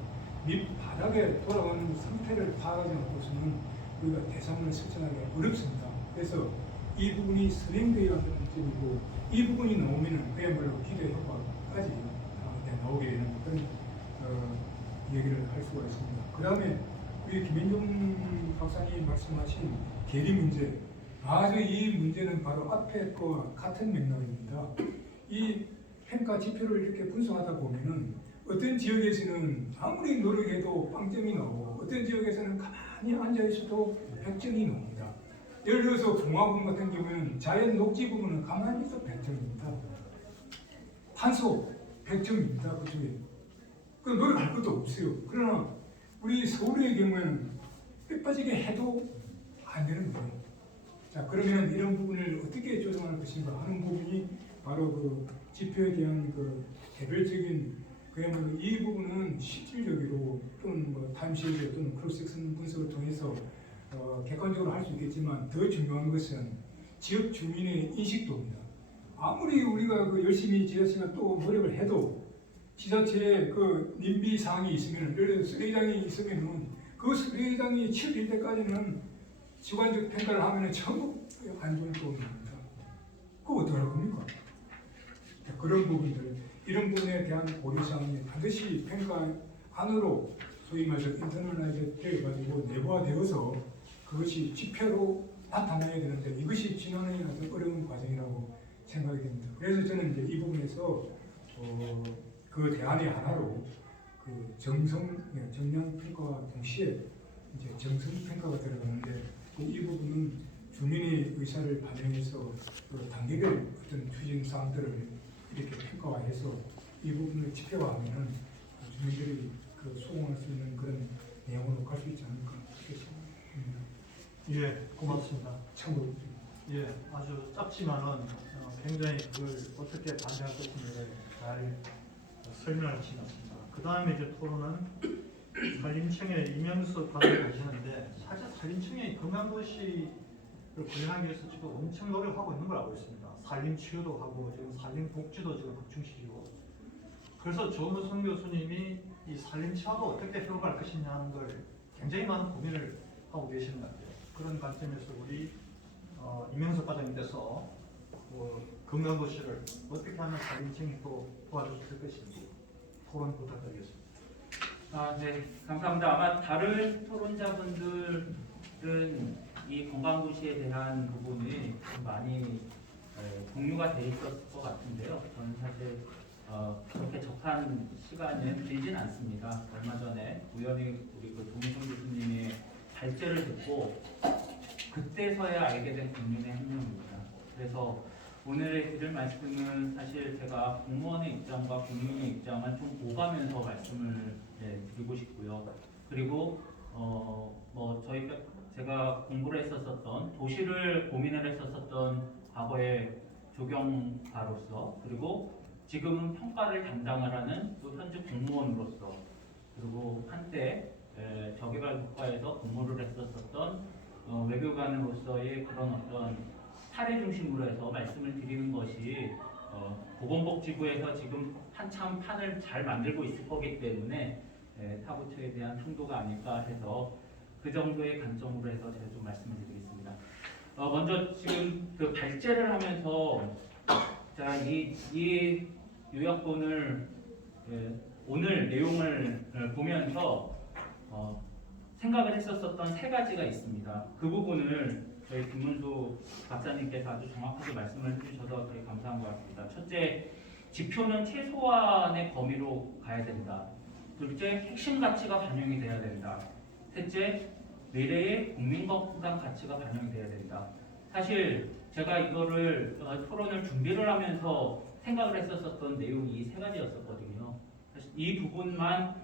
밑바닥에 돌아가는 상태를 파악하지 않고서는 우리가 대상을 설정하기 어렵습니다. 그래서 이 부분이 선행되어야 하는 점이고 이 부분이 나오면 그야말로 기대 효과까지 나오게 되는 그런 얘기를 할 수가 있습니다. 그 다음에 우리 김현종 박사님 말씀하신 계리 문제, 아주 이 문제는 바로 앞에 거와 같은 맥락입니다. 이 평가 지표를 이렇게 분석하다 보면은 어떤 지역에서는 아무리 노력해도 빵점이 나오고 어떤 지역에서는 가만히 앉아있어도 100점이 나옵니다. 예를 들어서 봉화군 같은 경우에는 자연 녹지 부분은 가만히 있어도 100점입니다. 탄소 100점입니다. 그쪽에. 그 노력할 것도 없어요. 그러나 우리 서울의 경우에는 뼈빠지게 해도 안 되는 거예요. 자, 그러면 이런 부분을 어떻게 조정할 것인가 하는 부분이 바로 그 지표에 대한 그 개별적인 그야말로 이 부분은 실질적으로 또는 뭐 타임시리즈 또는 크로스섹션 분석을 통해서 객관적으로 할 수 있겠지만 더 중요한 것은 지역 주민의 인식도입니다. 아무리 우리가 열심히 지자체가 또 노력을 해도 지자체에 그 nim비 사항이 있으면 예를 들어 쓰레기장이 있으면은 그 쓰레기장이 치워질 때까지는 주관적 평가를 하면은 전부 안 좋은 부분입니다. 그거 어떡할 겁니까? 그런 부분들, 이런 부분에 대한 고려사항이 반드시 평가 안으로 소위 말해서 인터널라이즈 되어가지고 내부화되어서 그것이 지표로 나타나야 되는데 이것이 진화의 아주 어려운 과정이라고 생각이 됩니다. 그래서 저는 이제 이 부분에서 그 대안의 하나로 그 정량 평가와 동시에 이제 정성 평가가 들어가는데 이 부분은 주민의 의사를 반영해서 그 단계별 어떤 추진 사항들을 이렇게 평가화해서 이 부분을 지표화하면은 주민들이 그 수긍할 수 있는 그런 내용으로 갈 수 있지 않을까 그렇게 생각합니다. 예, 고맙습니다. 참고로 예, 아주 짧지만은 굉장히 그걸 어떻게 반대할 것인지를 잘 설명을 주셨습니다. 그 다음에 이제 토론은 산림청의 이명수 관을 보시는데 사실 산림청의 건강도시를 구현하기 위해서 지금 엄청 노력하고 있는 걸 알고 있습니다. 산림치유도 하고 지금 산림복지도 지금 확충시키고 그래서 조무성 교수님이 이 산림치유도 어떻게 해결할 것이냐 하는 걸 굉장히 많은 고민을 하고 계시는 것 같아요. 그런 관점에서 우리 이명석 과장님께서 건강도시를 어떻게 하면 산림청이 또 도와줄 수 있을 것인지 토론 부탁드리겠습니다. 네, 감사합니다. 아마 다른 토론자분들은 이 건강도시에 대한 부분이 좀 많이 공유가 돼 있었을 것 같은데요. 저는 사실 그렇게 적한 시간은 길진 않습니다. 얼마 전에 우연히 우리 그 조무성 교수님의 발제를 듣고 그때서야 알게 된 국민의 한 명입니다. 그래서 오늘 드릴 말씀은 사실 제가 공무원의 입장과 국민의 입장을 좀 오가면서 말씀을 드리고 싶고요. 그리고 제가 공부를 했었던 도시를 고민을 했었던 과거의 조경가로서 그리고 지금은 평가를 담당을 하는 또 현직 공무원으로서 그리고 한때 저개발국가에서 근무를 했었던 외교관으로서의 그런 어떤 사례 중심으로 해서 말씀을 드리는 것이 보건복지부에서 지금 한참 판을 잘 만들고 있을 거기 때문에 타부처에 대한 상도가 아닐까 해서 그 정도의 관점으로 해서 제가 좀 말씀을 드리겠습니다. 먼저 지금 그 발제를 하면서 자, 이 요약본을 오늘 내용을 보면서 생각을 했었던 세 가지가 있습니다. 그 부분을 저희 김문수 박사님께서 아주 정확하게 말씀을 해주셔서 되게 감사한 것 같습니다. 첫째, 지표는 최소한의 범위로 가야 된다. 둘째, 핵심 가치가 반영이 돼야 된다. 셋째, 미래의 국민건강 가치가 반영이 돼야 된다. 사실 제가 이거를 토론을 준비를 하면서 생각을 했었던 내용이 이 세 가지였었거든요. 사실 이 부분만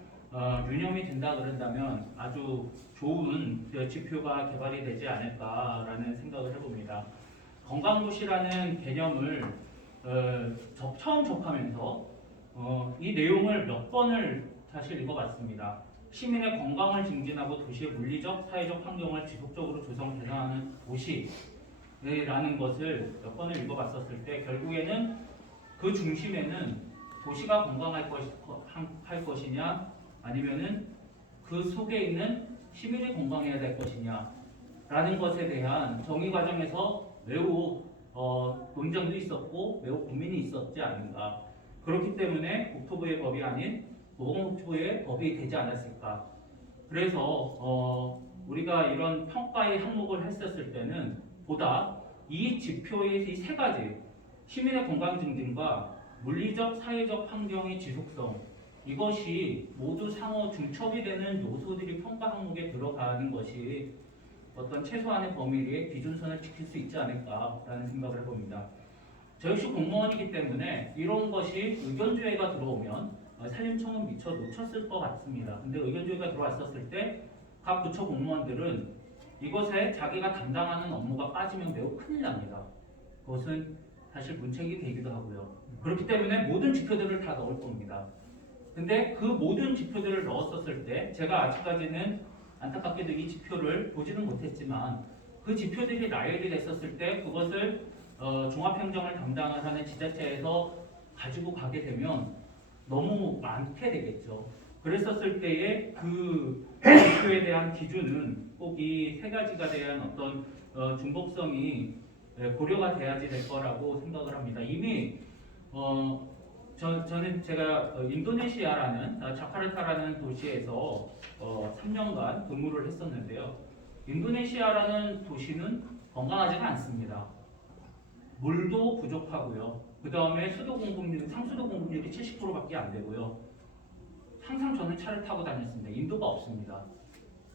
유념이 된다 그런다면 아주 좋은 지표가 개발이 되지 않을까라는 생각을 해봅니다. 건강도시라는 개념을 처음 접하면서 이 내용을 몇 번을 사실 읽어봤습니다. 시민의 건강을 증진하고 도시의 물리적, 사회적 환경을 지속적으로 조성, 개선하는 도시라는 것을 몇 번을 읽어봤었을 때 결국에는 그 중심에는 도시가 건강할 것이냐 아니면은 그 속에 있는 시민이 건강해야 될 것이냐 라는 것에 대한 정의 과정에서 매우 논쟁도 있었고 매우 고민이 있었지 않은가. 그렇기 때문에 국토부의 법이 아닌 보건복지부의 법이 되지 않았을까. 그래서 우리가 이런 평가의 항목을 했었을 때는 보다 이 지표의 이 세 가지 시민의 건강 증진과 물리적, 사회적 환경의 지속성 이것이 모두 상호 중첩이 되는 요소들이 평가 항목에 들어가는 것이 어떤 최소한의 범위의 기준선을 지킬 수 있지 않을까라는 생각을 해봅니다. 저 역시 공무원이기 때문에 이런 것이 의견조회가 들어오면 산림청은 미처 놓쳤을 것 같습니다. 근데 의견조회가 들어왔었을 때 각 부처 공무원들은 이것에 자기가 담당하는 업무가 빠지면 매우 큰일 납니다. 그것은 사실 문책이 되기도 하고요. 그렇기 때문에 모든 지표들을 다 넣을 겁니다. 근데 그 모든 지표들을 넣었었을 때 제가 아직까지는 안타깝게도 이 지표를 보지는 못했지만 그 지표들이 나열이 됐었을 때 그것을 종합행정을 담당을 하는 지자체에서 가지고 가게 되면 너무 많게 되겠죠. 그랬었을 때의 그 지표에 대한 기준은 꼭 이 세 가지가 대한 어떤 중복성이 고려가 돼야지 될 거라고 생각을 합니다. 이미 저는 제가 인도네시아라는 자카르타라는 도시에서 3년간 근무를 했었는데요. 인도네시아라는 도시는 건강하지가 않습니다. 물도 부족하고요. 그 다음에 상수도 공급률이 70%밖에 안 되고요. 항상 저는 차를 타고 다녔습니다. 인도가 없습니다.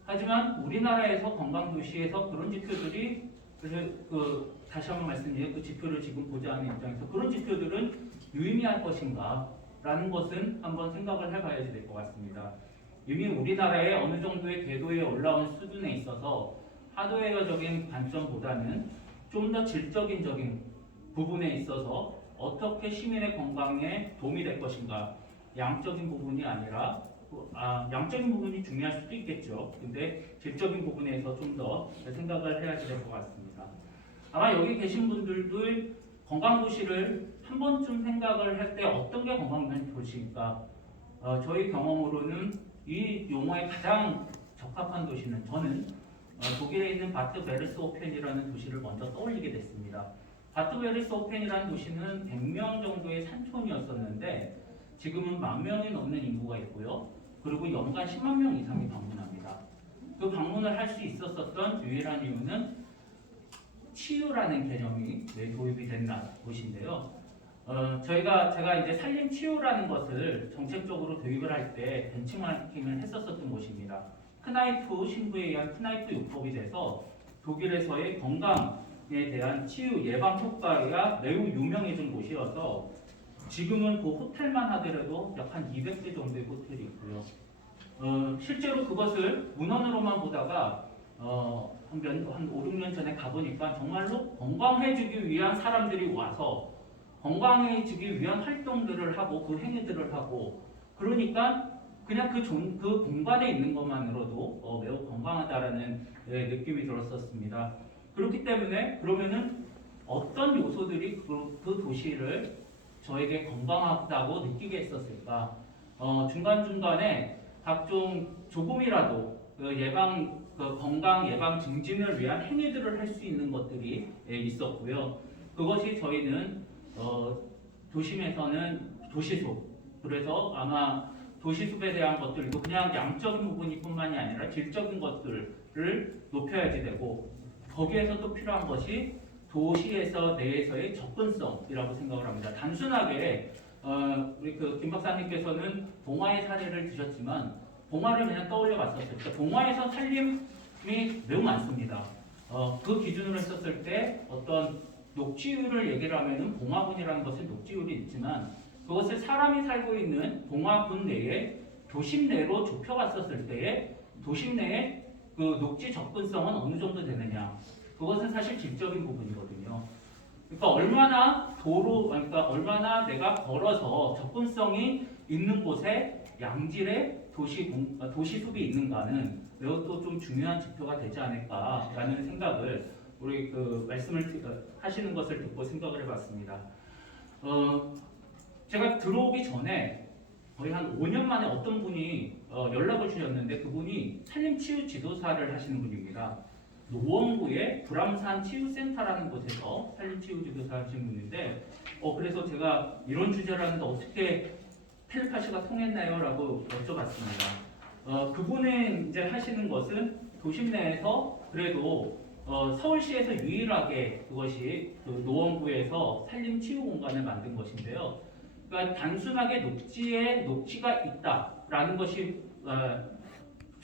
하지만 우리나라에서 관광도시에서 그런 지표들이 다시 한번 말씀드리면 그 지표를 지금 보지 않는 입장에서 그런 지표들은 유의미할 것인가 라는 것은 한번 생각을 해봐야지 될 것 같습니다. 이미 우리나라의 어느 정도의 궤도에 올라온 수준에 있어서 하드웨어적인 관점보다는 좀 더 질적인 부분에 있어서 어떻게 시민의 건강에 도움이 될 것인가, 양적인 부분이 아니라 양적인 부분이 중요할 수도 있겠죠. 근데 질적인 부분에서 좀 더 생각을 해야지 될 것 같습니다. 아마 여기 계신 분들도 건강도시를 한 번쯤 생각을 할 때 어떤 게 건강도시일까? 저희 경험으로는 이 용어에 가장 적합한 도시는 저는 독일에 있는 바트 베르스호펜이라는 도시를 먼저 떠올리게 됐습니다. 바트 베르스호펜이라는 도시는 100명 정도의 산촌이었었는데 지금은 10,000명이 넘는 인구가 있고요. 그리고 연간 10만 명 이상이 방문합니다. 그 방문을 할 수 있었던 유일한 이유는 치유라는 개념이 도입이 된 곳인데요. 제가 이제 산림 치유라는 것을 정책적으로 도입을 할 때 벤치마킹을 했었던 곳입니다. 크나이프 신부에 의한 크나이프 요법이 돼서 독일에서의 건강에 대한 치유 예방 효과가 매우 유명해진 곳이어서 지금은 그 호텔만 하더라도 약 한 200개 정도의 호텔이 있고요. 실제로 그것을 문헌으로만 보다가 한 5, 6년 전에 가보니까 정말로 건강해지기 위한 사람들이 와서 건강해지기 위한 활동들을 하고 그 행위들을 하고 그러니까 그냥 그 공간에 있는 것만으로도 매우 건강하다라는 느낌이 들었었습니다. 그렇기 때문에 그러면은 어떤 요소들이 그 도시를 저에게 건강하다고 느끼게 했었을까? 중간중간에 각종 조금이라도 건강 예방 증진을 위한 행위들을 할 수 있는 것들이 있었고요. 그것이 저희는 도심에서는 도시숲, 그래서 아마 도시숲에 대한 것들도 그냥 양적인 부분뿐만이 아니라 질적인 것들을 높여야지 되고 거기에서 또 필요한 것이 도시에서 내에서의 접근성이라고 생각을 합니다. 단순하게 우리 김 박사님께서는 봉화의 사례를 드셨지만 봉화를 그냥 떠올려 봤었을 때 봉화에서 산림이 매우 많습니다. 그 기준으로 했었을 때 어떤 녹지율을 얘기를 하면은 봉화군이라는 것은 녹지율이 있지만 그것을 사람이 살고 있는 봉화군 내에 도심 내로 좁혀갔었을 때에 도심 내에 그 녹지 접근성은 어느 정도 되느냐? 그것은 사실 질적인 부분이거든요. 그러니까 얼마나 내가 걸어서 접근성이 있는 곳에 양질의 도시숲이 있는가는 매우 또 좀 중요한 지표가 되지 않을까라는 생각을 우리 말씀을 하시는 것을 듣고 생각을 해봤습니다. 제가 들어오기 전에 거의 한 5년 만에 어떤 분이 연락을 주셨는데 그분이 산림치유 지도사를 하시는 분입니다. 노원구의 불암산 치유센터라는 곳에서 산림치유 지도사 하시는 분인데 그래서 제가 이런 주제를 하는데 어떻게 텔레파시가 통했나요? 라고 여쭤봤습니다. 그분이 이제 하시는 것은 도심 내에서 그래도 서울시에서 유일하게 그것이 노원구에서 산림치유 공간을 만든 것인데요. 그러니까 단순하게 녹지가 있다라는 것이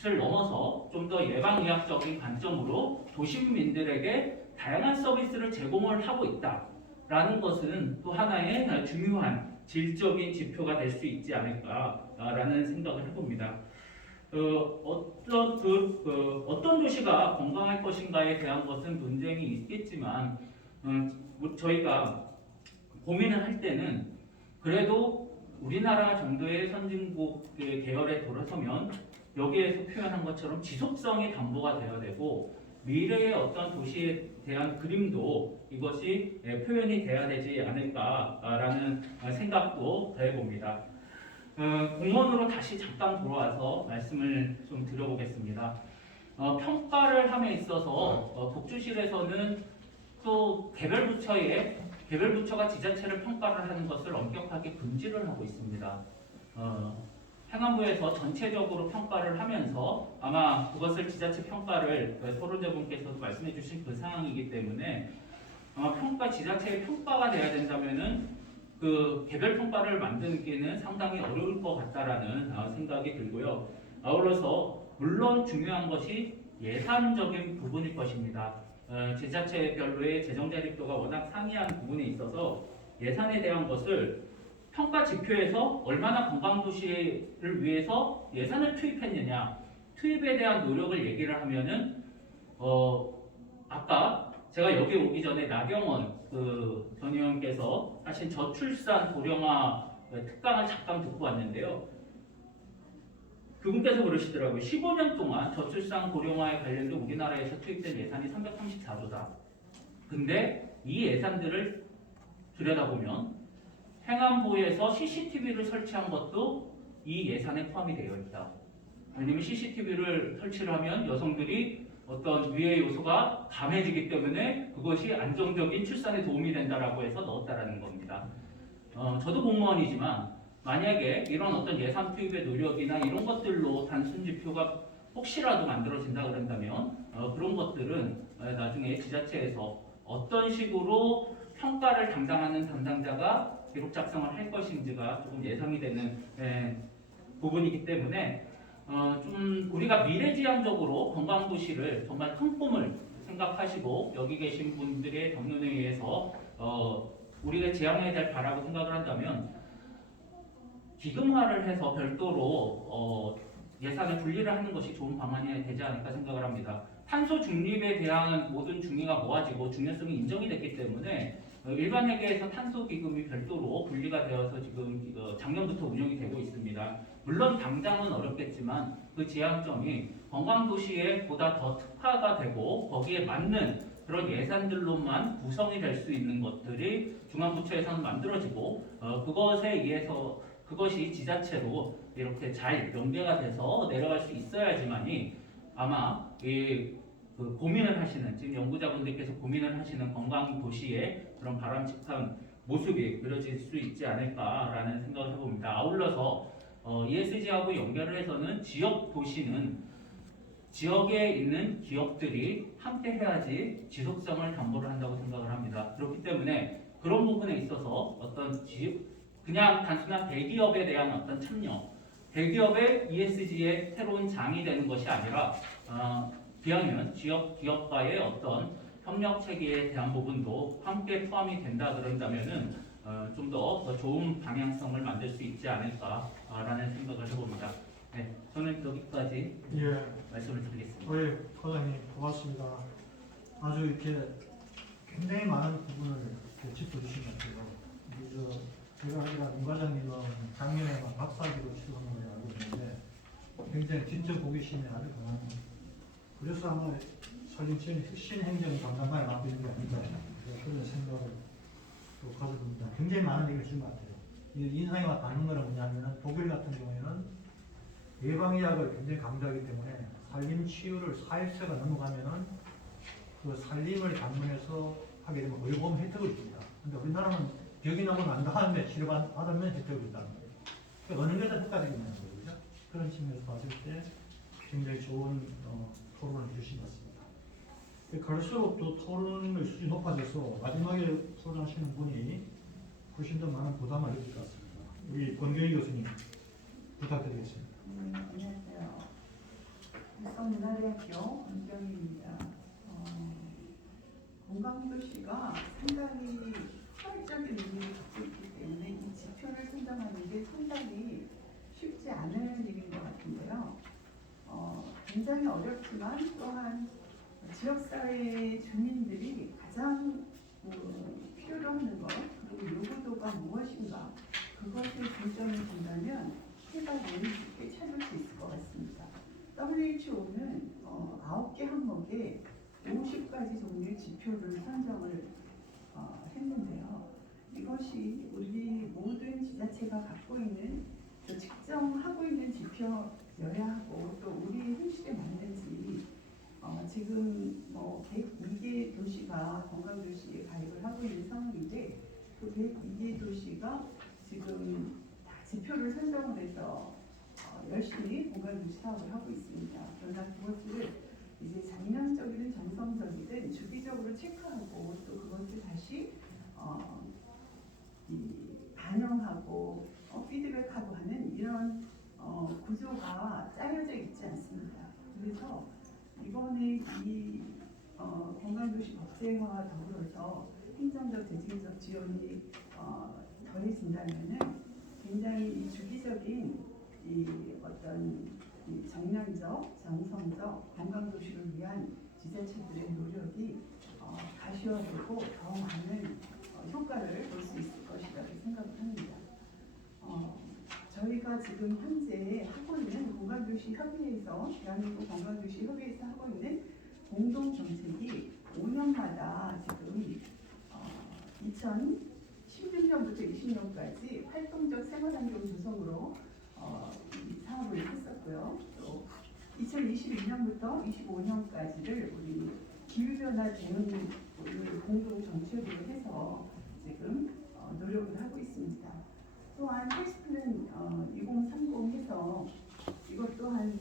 를 넘어서 좀 더 예방의학적인 관점으로 도시민들에게 다양한 서비스를 제공을 하고 있다라는 것은 또 하나의 중요한 질적인 지표가 될 수 있지 않을까라는 생각을 해봅니다. 어떤 도시가 건강할 것인가에 대한 것은 논쟁이 있겠지만 저희가 고민을 할 때는 그래도 우리나라 정도의 선진국의 계열에 돌아서면 여기에서 표현한 것처럼 지속성이 담보가 되어야 되고 미래의 어떤 도시에 대한 그림도 이것이 표현이 돼야 되지 않을까라는 생각도 해봅니다. 공원으로 다시 잠깐 돌아와서 말씀을 좀 드려보겠습니다. 평가를 함에 있어서 독주실에서는 또 개별 부처가 지자체를 평가를 하는 것을 엄격하게 금지를 하고 있습니다. 행안부에서 전체적으로 평가를 하면서 아마 그것을 지자체 평가를 토론자분께서도 말씀해 주신 그 상황이기 때문에 아마 지자체의 평가가 돼야 된다면은 그 개별 평가를 만들기는 상당히 어려울 것 같다라는 생각이 들고요. 아울러서 물론 중요한 것이 예산적인 부분일 것입니다. 지자체별로의 재정 자립도가 워낙 상이한 부분에 있어서 예산에 대한 것을 평가 지표에서 얼마나 관광도시를 위해서 예산을 투입했느냐, 투입에 대한 노력을 얘기를 하면은 아까 제가 여기 오기 전에 나경원 전 의원께서 하신 저출산 고령화 특강을 잠깐 듣고 왔는데요. 그분께서 그러시더라고요. 15년 동안 저출산 고령화에 관련된 우리나라에서 투입된 예산이 334조다. 근데 이 예산들을 들여다보면 행안부에서 CCTV를 설치한 것도 이 예산에 포함이 되어 있다. 왜냐면 CCTV를 설치를 하면 여성들이 어떤 위해 요소가 감해지기 때문에 그것이 안정적인 출산에 도움이 된다라고 해서 넣었다라는 겁니다. 저도 공무원이지만 만약에 이런 어떤 예산 투입의 노력이나 이런 것들로 단순 지표가 혹시라도 만들어진다 그런다면 그런 것들은 나중에 지자체에서 어떤 식으로 평가를 담당하는 담당자가 기록 작성을 할 것인지가 조금 예상이 되는 부분이기 때문에 좀 우리가 미래지향적으로 관광도시를 정말 큰 꿈을 생각하시고 여기 계신 분들의 경륜에 의해서 우리가 지향해야 될 바라고 생각을 한다면 기금화를 해서 별도로 예산을 분리를 하는 것이 좋은 방안이 되지 않을까 생각을 합니다. 탄소 중립에 대한 모든 중의가 모아지고 중요성이 인정이 됐기 때문에 일반 회계에서 탄소 기금이 별도로 분리가 되어서 지금 작년부터 운영이 되고 있습니다. 물론 당장은 어렵겠지만 그 지향점이 관광도시에 보다 더 특화가 되고 거기에 맞는 그런 예산들로만 구성이 될 수 있는 것들이 중앙부처에서는 만들어지고 그것에 의해서 그것이 지자체로 이렇게 잘 연계가 돼서 내려갈 수 있어야지만이 아마 그 고민을 하시는 지금 연구자분들께서 고민을 하시는 관광도시의 그런 바람직한 모습이 그려질 수 있지 않을까라는 생각을 해봅니다. 아울러서 ESG하고 연결을 해서는 지역 도시는 지역에 있는 기업들이 함께 해야지 지속성을 담보를 한다고 생각을 합니다. 그렇기 때문에 그런 부분에 있어서 어떤 그냥 단순한 대기업에 대한 어떤 참여, 대기업의 ESG의 새로운 장이 되는 것이 아니라 기왕이면 지역 기업과의 어떤 협력 체계에 대한 부분도 함께 포함이 된다 그런다면은 좀 더 좋은 방향성을 만들 수 있지 않을까라는 생각을 해봅니다. 네, 저는 여기까지 말씀을 드리겠습니다. 네, 과장님 고맙습니다. 아주 이렇게 굉장히 많은 부분을 짚어주신 것 같아요. 제가 아니라 윤 과장님은 작년에 박사학위로 취업한 걸 알고 있는데 굉장히 진짜 호기심이 아주 강합니다. 그래서 아마 설립체는 혁신 행정 담당관을 맡고 있는 게 아닌가 그런 생각을 또 가져봅니다. 굉장히 많은 얘기를 준 것 같아요. 인상이 닿는 거는 뭐냐면 독일 같은 경우에는 예방의학을 굉장히 강조하기 때문에 산림 치유를 4일세가 넘어가면은 그 산림을 방문해서 하게 되면 의료보험 혜택을 줍니다. 근데 우리나라는 병이 나고 난 다음에 치료받으면 혜택을 준다는 거예요. 그러니까 어느 게 더 효과적이냐는 거예요. 그죠? 그런 측면에서 봤을 때 굉장히 좋은 토론을 주신 것 같습니다. 갈수록 또 토론의 수준이 높아져서 마지막에 토론하시는 분이 훨씬 더 많은 부담을 느낄 것 같습니다. 우리 권경희 교수님 부탁드리겠습니다. 네, 안녕하세요. 일성문화대학교 권경희입니다. 건강도시가 상당히 포괄적인 의미를 갖고 있기 때문에 이 지표를 선정하는 게 상당히 쉽지 않은 일인 것 같은데요. 굉장히 어렵지만 또한 지역사회 주민들이 가장 필요로 하는 것 그리고 요구도가 무엇인가 그것을 중점을 둔다면 해답을 쉽게 찾을 수 있을 것 같습니다. WHO는 9개 항목에 50가지 종류의 지표를 선정을 했는데요. 이것이 우리 모든 지자체가 갖고 있는 측정하고 있는 지표여야 하고 또 우리 현실에 맞는지 지역인데 그 102개 도시가 지금 다 지표를 선정을 해서 열심히 공간도시 사업을 하고 있습니다. 그러나 그것을 이제 장량적이든 정성적이든 주기적으로 체크하고 또 그것을 다시 반영하고 피드백하고 하는 이런 구조가 짜여져 있지 않습니다. 그래서 이번에 이 관광도시 법제화와 더불어서 행정적, 재정적 지원이 더해진다면은 굉장히 이 주기적인 이 어떤 이 정량적, 정성적 관광도시를 위한 지자체들의 노력이 가시화되고 더 많은 효과를 볼 수 있을 것이라고 생각을 합니다. 저희가 지금 현재 하고 있는 관광도시 협의회에서 대한민국 관광도시 협의회에서 하고 있는 공동 정책이 5년마다 지금 2016년부터 20년까지 활동적 생활환경 조성으로 이 사업을 했었고요. 또 2021년부터 25년까지를 우리 기후변화 대응을 공동 정책으로 해서 지금 노력을 하고 있습니다. 또한 헬스플랜 2030 해서 이것 또한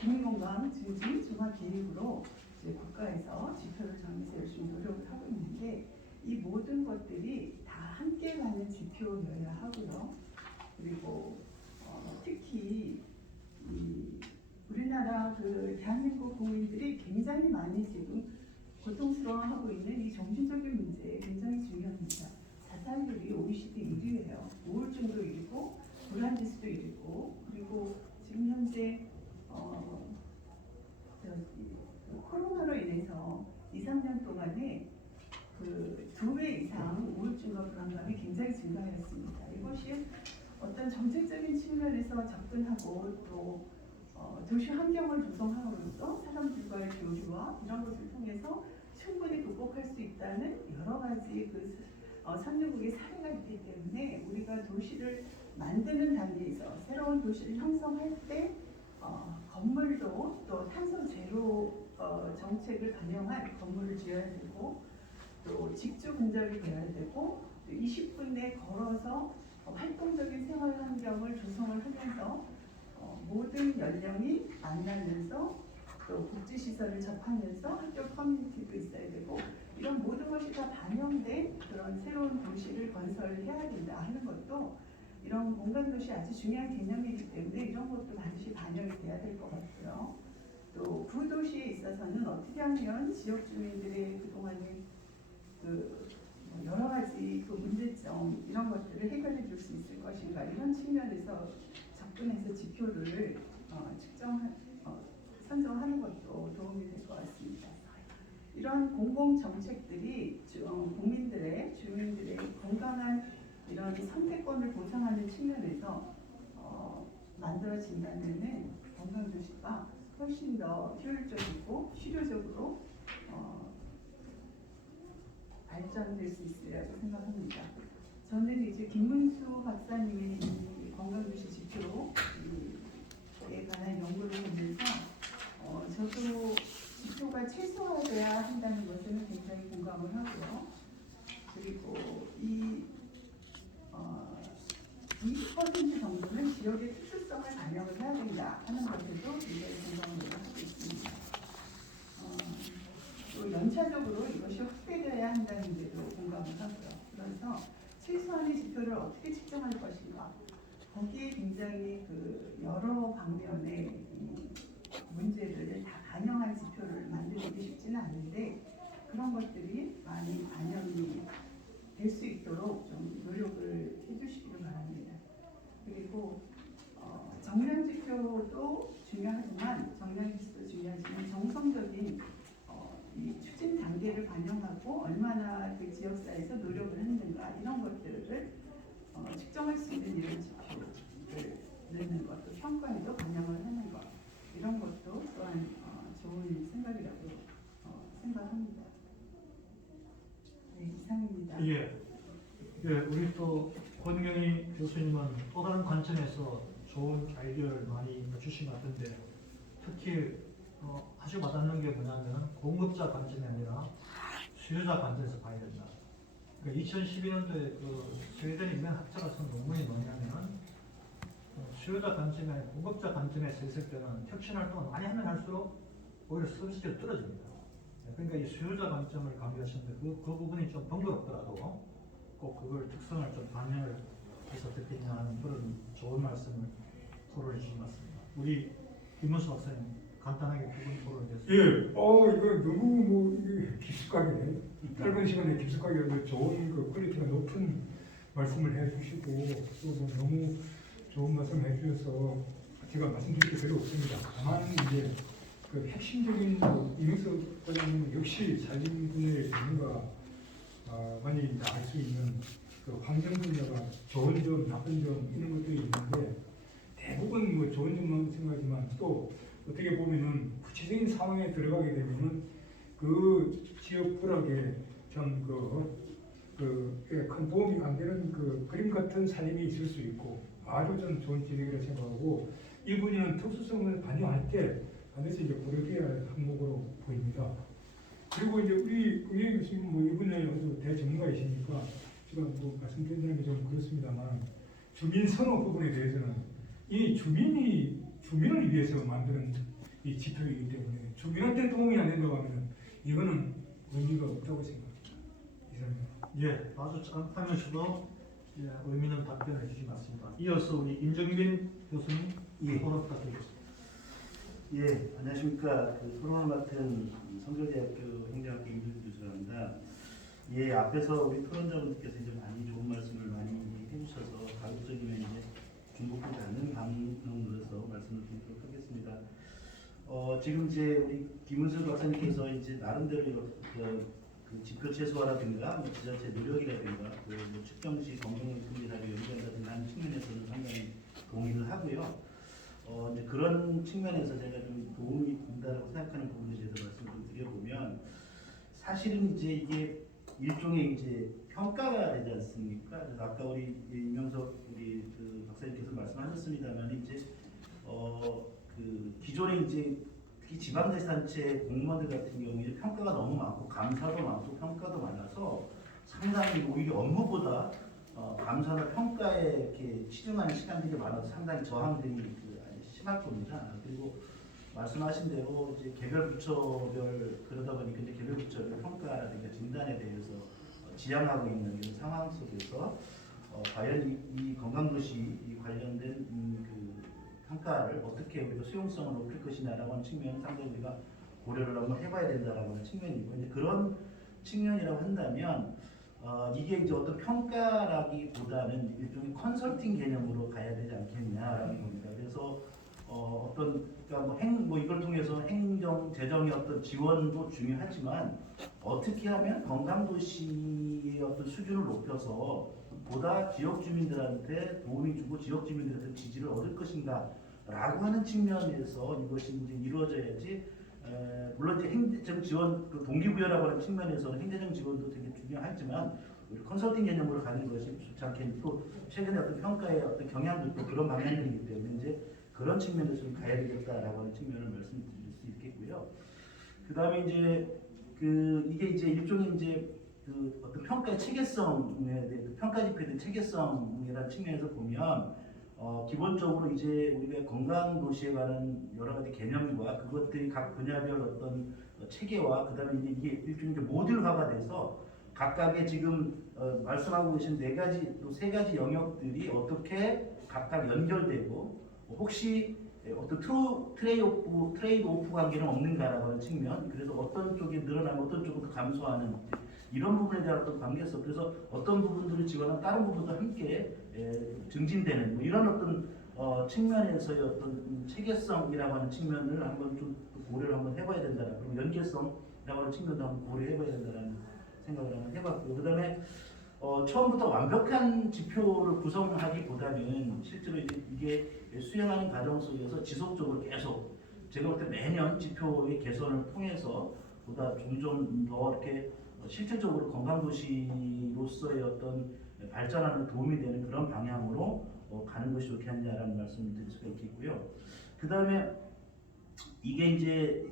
국민건강 증진 종합계획으로 이제 국가에서 지표를 정해서 열심히 노력을 하고 있는데 이 모든 것들이 다 함께 가는 지표여야 하고요. 그리고 특히 우리나라 그 대한민국 국민들이 굉장히 많이 지금 고통스러워하고 있는 이 정신적인 문제 굉장히 중요합니다. 자살률이 OECD 1위예요. 우울증도 1위고 불안지수도 1위고 그리고 지금 현재 코로나로 인해서 2, 3년 동안에 그 2배 이상 우울증과 불안감이 굉장히 증가하였습니다. 이것이 어떤 정책적인 측면에서 접근하고 또 도시 환경을 조성함으로써 사람들과의 교류와 이런 것을 통해서 충분히 극복할 수 있다는 여러 가지 그 선진국의 사례가 있기 때문에 우리가 도시를 만드는 단계에서 새로운 도시를 형성할 때 건물도 또 탄소 제로 정책을 반영한 건물을 지어야 되고 또 직주 근접이 돼야 되고 또 20분 내 걸어서 활동적인 생활 환경을 조성을 하면서 모든 연령이 만나면서 또 복지시설을 접하면서 학교 커뮤니티도 있어야 되고 이런 모든 것이 다 반영된 그런 새로운 도시를 건설해야 된다 하는 것도 이런 공간도시 아주 중요한 개념이기 때문에 이런 것도 반드시 반영이 돼야 될 것 같고요. 또 구도시에 있어서는 어떻게 하면 지역 주민들의 그동안의 그 여러 가지 그 문제점 이런 것들을 해결해 줄 수 있을 것인가 이런 측면에서 접근해서 지표를 선정하는 것도 도움이 될 것 같습니다. 이런 공공 정책들이 국민들의 주민들의 건강한 이런 선택권을 보장하는 측면에서 만들어진다면은 관광도시가 훨씬 더 효율적이고 실효적으로 발전될 수 있으리라고 생각합니다. 저는 이제 김문수 박사님의 이 관광도시 지표에 관한 연구를 보면서 저도 지표가 최소화돼야 한다는 것에는 굉장히 공감을 하고요. 그리고 이 20% 정도는 지역의 특수성을 반영을 해야 된다 하는 것에도 굉장히 공감을 하고 있습니다. 또 연차적으로 이것이 확대되어야 한다는 데도 공감을 하고요. 그래서 최소한의 지표를 어떻게 측정할 것인가 거기에 굉장히 그 여러 방면의 문제들을 다 반영한 지표를 만들기 쉽지는 않은데 그런 것들이 많이 반영이 될 수 있도록 좀 노력을 해주시기를 바랍니다. 그리고 정량 지표도 중요하지만 정성적인 이 추진 단계를 반영하고 얼마나 그 지역사회에서 노력을 했는가 이런 것들을 측정할 수 있는 이런 지표를 넣는 것, 또 평가에도 반영을 하는 것 이런 것도 또한 좋은 생각이라고 생각합니다. 네, 이상입니다. 예, 우리 또 권경희 교수님은 또 다른 관점에서 좋은 아이디어를 많이 주신 것 같은데 특히 아주 와닿는 게 뭐냐면 공급자 관점이 아니라 수요자 관점에서 봐야 된다. 그 2012년도에 그 스웨덴 유명 학자가 쓴 논문이 뭐냐면 수요자 관점이 아니라 공급자 관점에서 있을 때는 혁신 활동을 많이 하면 할수록 오히려 서비스가 떨어집니다. 그러니까 이 수요자 관점을 강조하시는데 그 부분이 좀 번거롭더라도 꼭 그걸 특성을 좀 반영을 해서 어떻게 하는 그런 좋은 말씀을 토론해 주신 것 같습니다. 우리 김문수 박사님 간단하게 부분 토론을 해주세요. 예, 이거 너무 뭐 이게 깊숙하게 짧은 시간에 깊숙하게 좋은 그 퀄리티가 높은 말씀을 해주시고 또 너무 좋은 말씀 해주셔서 제가 말씀드릴 게 별로 없습니다. 다만 이제 그 핵심적인 이명석 과장님 역시 산림분야의 전문가 많이 알 수 있는 그 환경 분야가 좋은 점, 나쁜 점 이런 것들이 있는데 대부분 뭐 좋은 점만 생각하지만 또 어떻게 보면은 구체적인 상황에 들어가게 되면은 그 지역 부락에 큰 도움이 안 되는 그 그림 같은 산림이 있을 수 있고 아주 전 좋은 지역이라 생각하고 이 분야는 특수성을 반영할 때 반드시 이제 고려해야 할 항목으로 보입니다. 그리고 이제 우리 의회 교수님 뭐 이 분야에 아주 대전문가이시니까 제가 뭐 말씀드리는 게 좀 그렇습니다만 주민 선호 부분에 대해서는 이 주민을 위해서 만드는 이 지표이기 때문에 주민한테 도움이 안 된다고 하면 이거는 의미가 없다고 생각합니다. 이상입니다. 예, 아주 짧다면서도 의미 있는 답변을 해주신 것 같습니다. 이어서 우리 임정빈 교수님 토론 부탁드리겠습니다. 예, 안녕하십니까. 그 토론을 맡은 성결대학교 행정학과 임정빈 교수입니다. 예, 앞에서 우리 토론자분들께서 이제 많이 좋은 말씀을 많이 해주셔서 가급적이면 이제 중복하지 않는 방법으로서 말씀을 드리도록 하겠습니다. 지금 이제 우리 김은석 박사님께서 이제 나름대로 그 지표 최소화라든가 뭐 지자체 노력이라든가 뭐 측정시 검증분리사를 연구한다든가 하는 측면에서는 상당히 동의를 하고요. 이제 그런 측면에서 제가 좀 도움이 된다고 생각하는 부분에 대해서 말씀을 좀 드려보면 사실은 이제 이게 일종의 이제 평가가 되지 않습니까? 그래서 아까 우리 이명석 우리 그 박사님께서 말씀하셨습니다만 이제 그 기존에 이제 특히 지방자치단체 공무원들 같은 경우에 평가가 너무 많고 감사도 많고 평가도 많아서 상당히 오히려 업무보다 감사나 평가에 이렇게 치중하는 시간들이 많아서 상당히 저항들이 심할 겁니다. 그리고 말씀하신 대로 이제 개별 부처별 그러다 보니까 이제 개별 부처별 평가라든가 진단에 대해서 지향하고 있는 이런 상황 속에서 과연 이 건강도시 관련된 그 평가를 어떻게 우리가 수용성을 높일 것이냐라고 하는 측면은 상당히 우리가 고려를 한번 해봐야 된다라고 하는 측면이고 이제 그런 측면이라고 한다면 이게 이제 어떤 평가라기보다는 일종의 컨설팅 개념으로 가야 되지 않겠냐라는 겁니다. 그래서 그러니까 뭐 이걸 통해서 행정 재정의 어떤 지원도 중요하지만 어떻게 하면 건강도시의 어떤 수준을 높여서 보다 지역 주민들한테 도움이 주고 지역 주민들한테 지지를 얻을 것인가라고 하는 측면에서 이것이 이제 이루어져야지. 물론 이제 행정 지원 그 동기부여라고 하는 측면에서는 행정적 지원도 되게 중요하지만 우리 컨설팅 개념으로 가는 것이 좋지 않겠고 최근에 어떤 평가의 어떤 경향도 또 그런 방향이기 때문에 이제 그런 측면에서 좀 가야 되겠다라고 하는 측면을 말씀드릴 수 있겠고요. 그 다음에 이제 이게 이제 일종의 이제 그 어떤 평가의 체계성에 대해 평가 지표에 대한 체계성이라는 측면에서 보면 기본적으로 이제 우리가 건강 도시에 관한 여러 가지 개념과 그것들이 각 분야별 어떤 체계와 그다음에 이게 일종의 모듈화가 돼서 각각의 지금 말씀하고 계신 네 가지 또 세 가지 영역들이 어떻게 각각 연결되고 혹시 어떤 트레이드 오프 관계는 없는가라고 하는 측면, 그래서 어떤 쪽이 늘어나면 어떤 쪽은 더 감소하는 이런 부분에 대한 어떤 관계성, 그래서 어떤 부분들을 지원하면 다른 부분도 함께 증진되는 뭐 이런 어떤 측면에서의 어떤 체계성이라고 하는 측면을 한번 좀 고려를 한번 해봐야 된다. 그리고 연계성이라고 하는 측면도 한번 고려해봐야 된다는 생각을 한번 해봤고요. 그다음에 처음부터 완벽한 지표를 구성하기보다는 실제로 이게 수행하는 과정 속에서 지속적으로 계속 제가 볼 때 매년 지표의 개선을 통해서 보다 점점 더 이렇게 실질적으로 건강도시로서의 어떤 발전하는 도움이 되는 그런 방향으로 가는 것이 좋겠냐라는 말씀을 드릴 수가 있겠고요. 그 다음에 이게 이제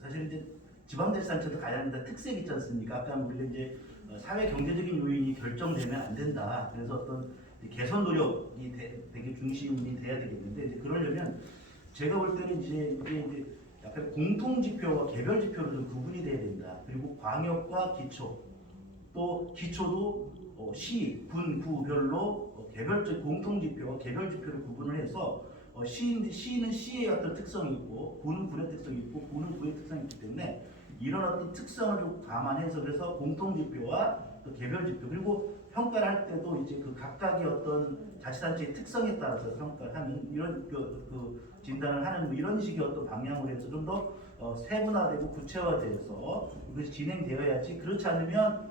사실 이제 지방자치단체도 가야 한다 특색이 있지 않습니까? 아까 우리가 이제 사회 경제적인 요인이 결정되면 안 된다. 그래서 어떤 개선 노력이 되게 중심이 돼야 되겠는데 이제 그러려면 제가 볼 때는 이제 이게 이제 약간 공통 지표와 개별 지표로 좀 구분이 돼야 된다. 그리고 광역과 기초 또 기초도 시, 군, 구별로 개별적 공통 지표와 개별 지표를 구분을 해서 시는 시의 어떤 특성이 있고 구는 군의 특성이 있고 구는 구의 특성이 있기 때문에 이런 어떤 특성을 좀 감안해서 그래서 공통 지표와 또 개별 지표 그리고 평가를 할 때도 이제 그 각각의 어떤 자치단체의 특성에 따라서 평가를 하는 이런 그 진단을 하는 뭐 이런 식의 어떤 방향으로 해서 좀 더 세분화되고 구체화돼서 이것이 진행되어야지 그렇지 않으면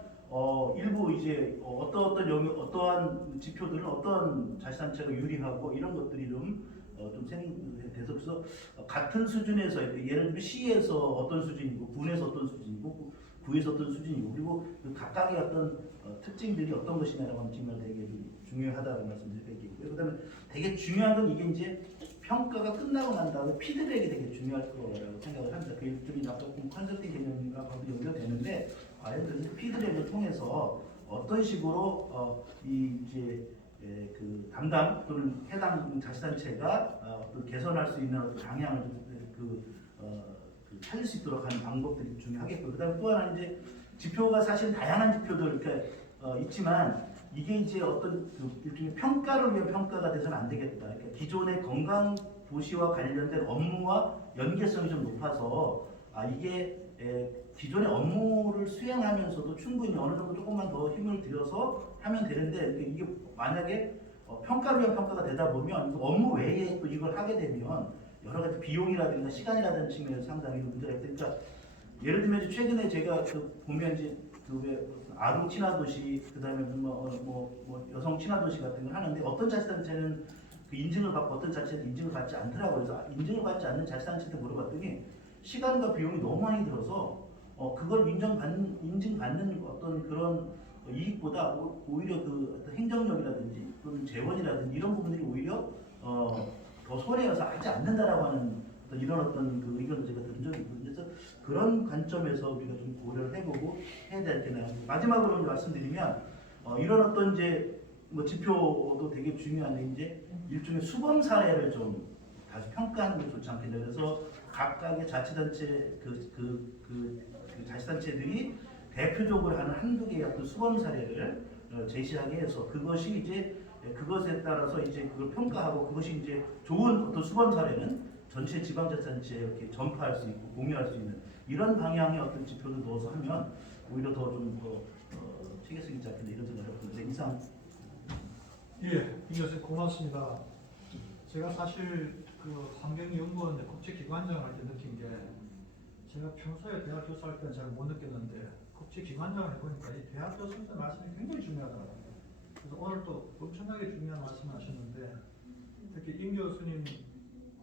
일부 이제 어떠한 지표들은 어떠한 자치단체가 유리하고 이런 것들이 좀 생겨서 그래서 같은 수준에서 예를 들면 시에서 어떤 수준이고 군에서 어떤 수준이고 구에서 어떤 수준이고 그리고 그 각각의 어떤 특징들이 어떤 것이냐라고 하는 측면이 되게 중요하다는 말씀을 드리겠고요. 그다음에 되게 중요한 건 이게 이제 평가가 끝나고 난 다음에 피드백이 되게 중요할 거라고 생각을 합니다. 그 일종의 아까 컨설팅 개념과 연결되는데 과연 그래서 피드백을 통해서 어떤 식으로 그 담당 또는 해당 자치단체가 어떤 개선할 수 있는 어떤 방향을 찾을 수 있도록 하는 방법들이 중요하겠고 그다음에 또 하나 이제 지표가 사실 다양한 지표들 있지만 이게 이제 어떤 일종의 평가를 위한 평가가 돼서는 안 되겠다. 그러니까 기존의 건강 도시와 관련된 업무와 연계성이 좀 높아서 이게 기존의 업무를 수행하면서도 충분히 어느 정도 조금만 더 힘을 들여서 하면 되는데 이게 만약에 평가를 위한 평가가 되다 보면 업무 외에 또 이걸 하게 되면 여러 가지 비용이라든가 시간이라든지 측면에서 상당히 문제가 있다. 그러니까 예를 들면 최근에 제가 보면 이제 아동 친화 도시 그다음에 뭐 여성 친화 도시 같은 걸 하는데 어떤 자치단체는 그 인증을 받고 어떤 자치단체는 인증을 받지 않더라고요. 그래서 인증을 받지 않는 자치단체한테 물어봤더니 시간과 비용이 너무 많이 들어서 그걸 인증받는 어떤 그런 이익보다 오히려 그 어떤 행정력이라든지 또는 재원이라든지 이런 부분들이 오히려 더 손해여서 하지 않는다라고 하는 이런 어떤 그 의견을 제가 들은 적이 있거든요. 그래서 그런 관점에서 우리가 좀 고려를 해보고 해야 될 게 나옵니다. 마지막으로 말씀드리면 이런 어떤 이제 뭐 지표도 되게 중요한데 이제 일종의 수범 사례를 좀 다시 평가하는 게 좋지 않겠냐. 그래서 각각의 자치단체 그 자치단체들이 대표적으로 하는 한두 개의 어떤 수범 사례를 제시하게 해서 그것이 이제 그것에 따라서 이제 그걸 평가하고 그것이 이제 좋은 어떤 수범 사례는 전체 지방자치단체에 이렇게 전파할 수 있고 공유할 수 있는 이런 방향의 어떤 지표를 넣어서 하면 오히려 더 좀 더 체계성 있지 않겠나 이런 생각을 해보는데 이상. 예, 이 교수님 고맙습니다. 제가 사실 그 환경연구원 국제기관장을 할 때 느낀 게 제가 평소에 대학 교수할 때는 잘 못 느꼈는데 국제기관장을 해보니까 이 대학 교수님들 말씀이 굉장히 중요하더라고요. 그래서 오늘 또 엄청나게 중요한 말씀을 하셨는데 특히 임 교수님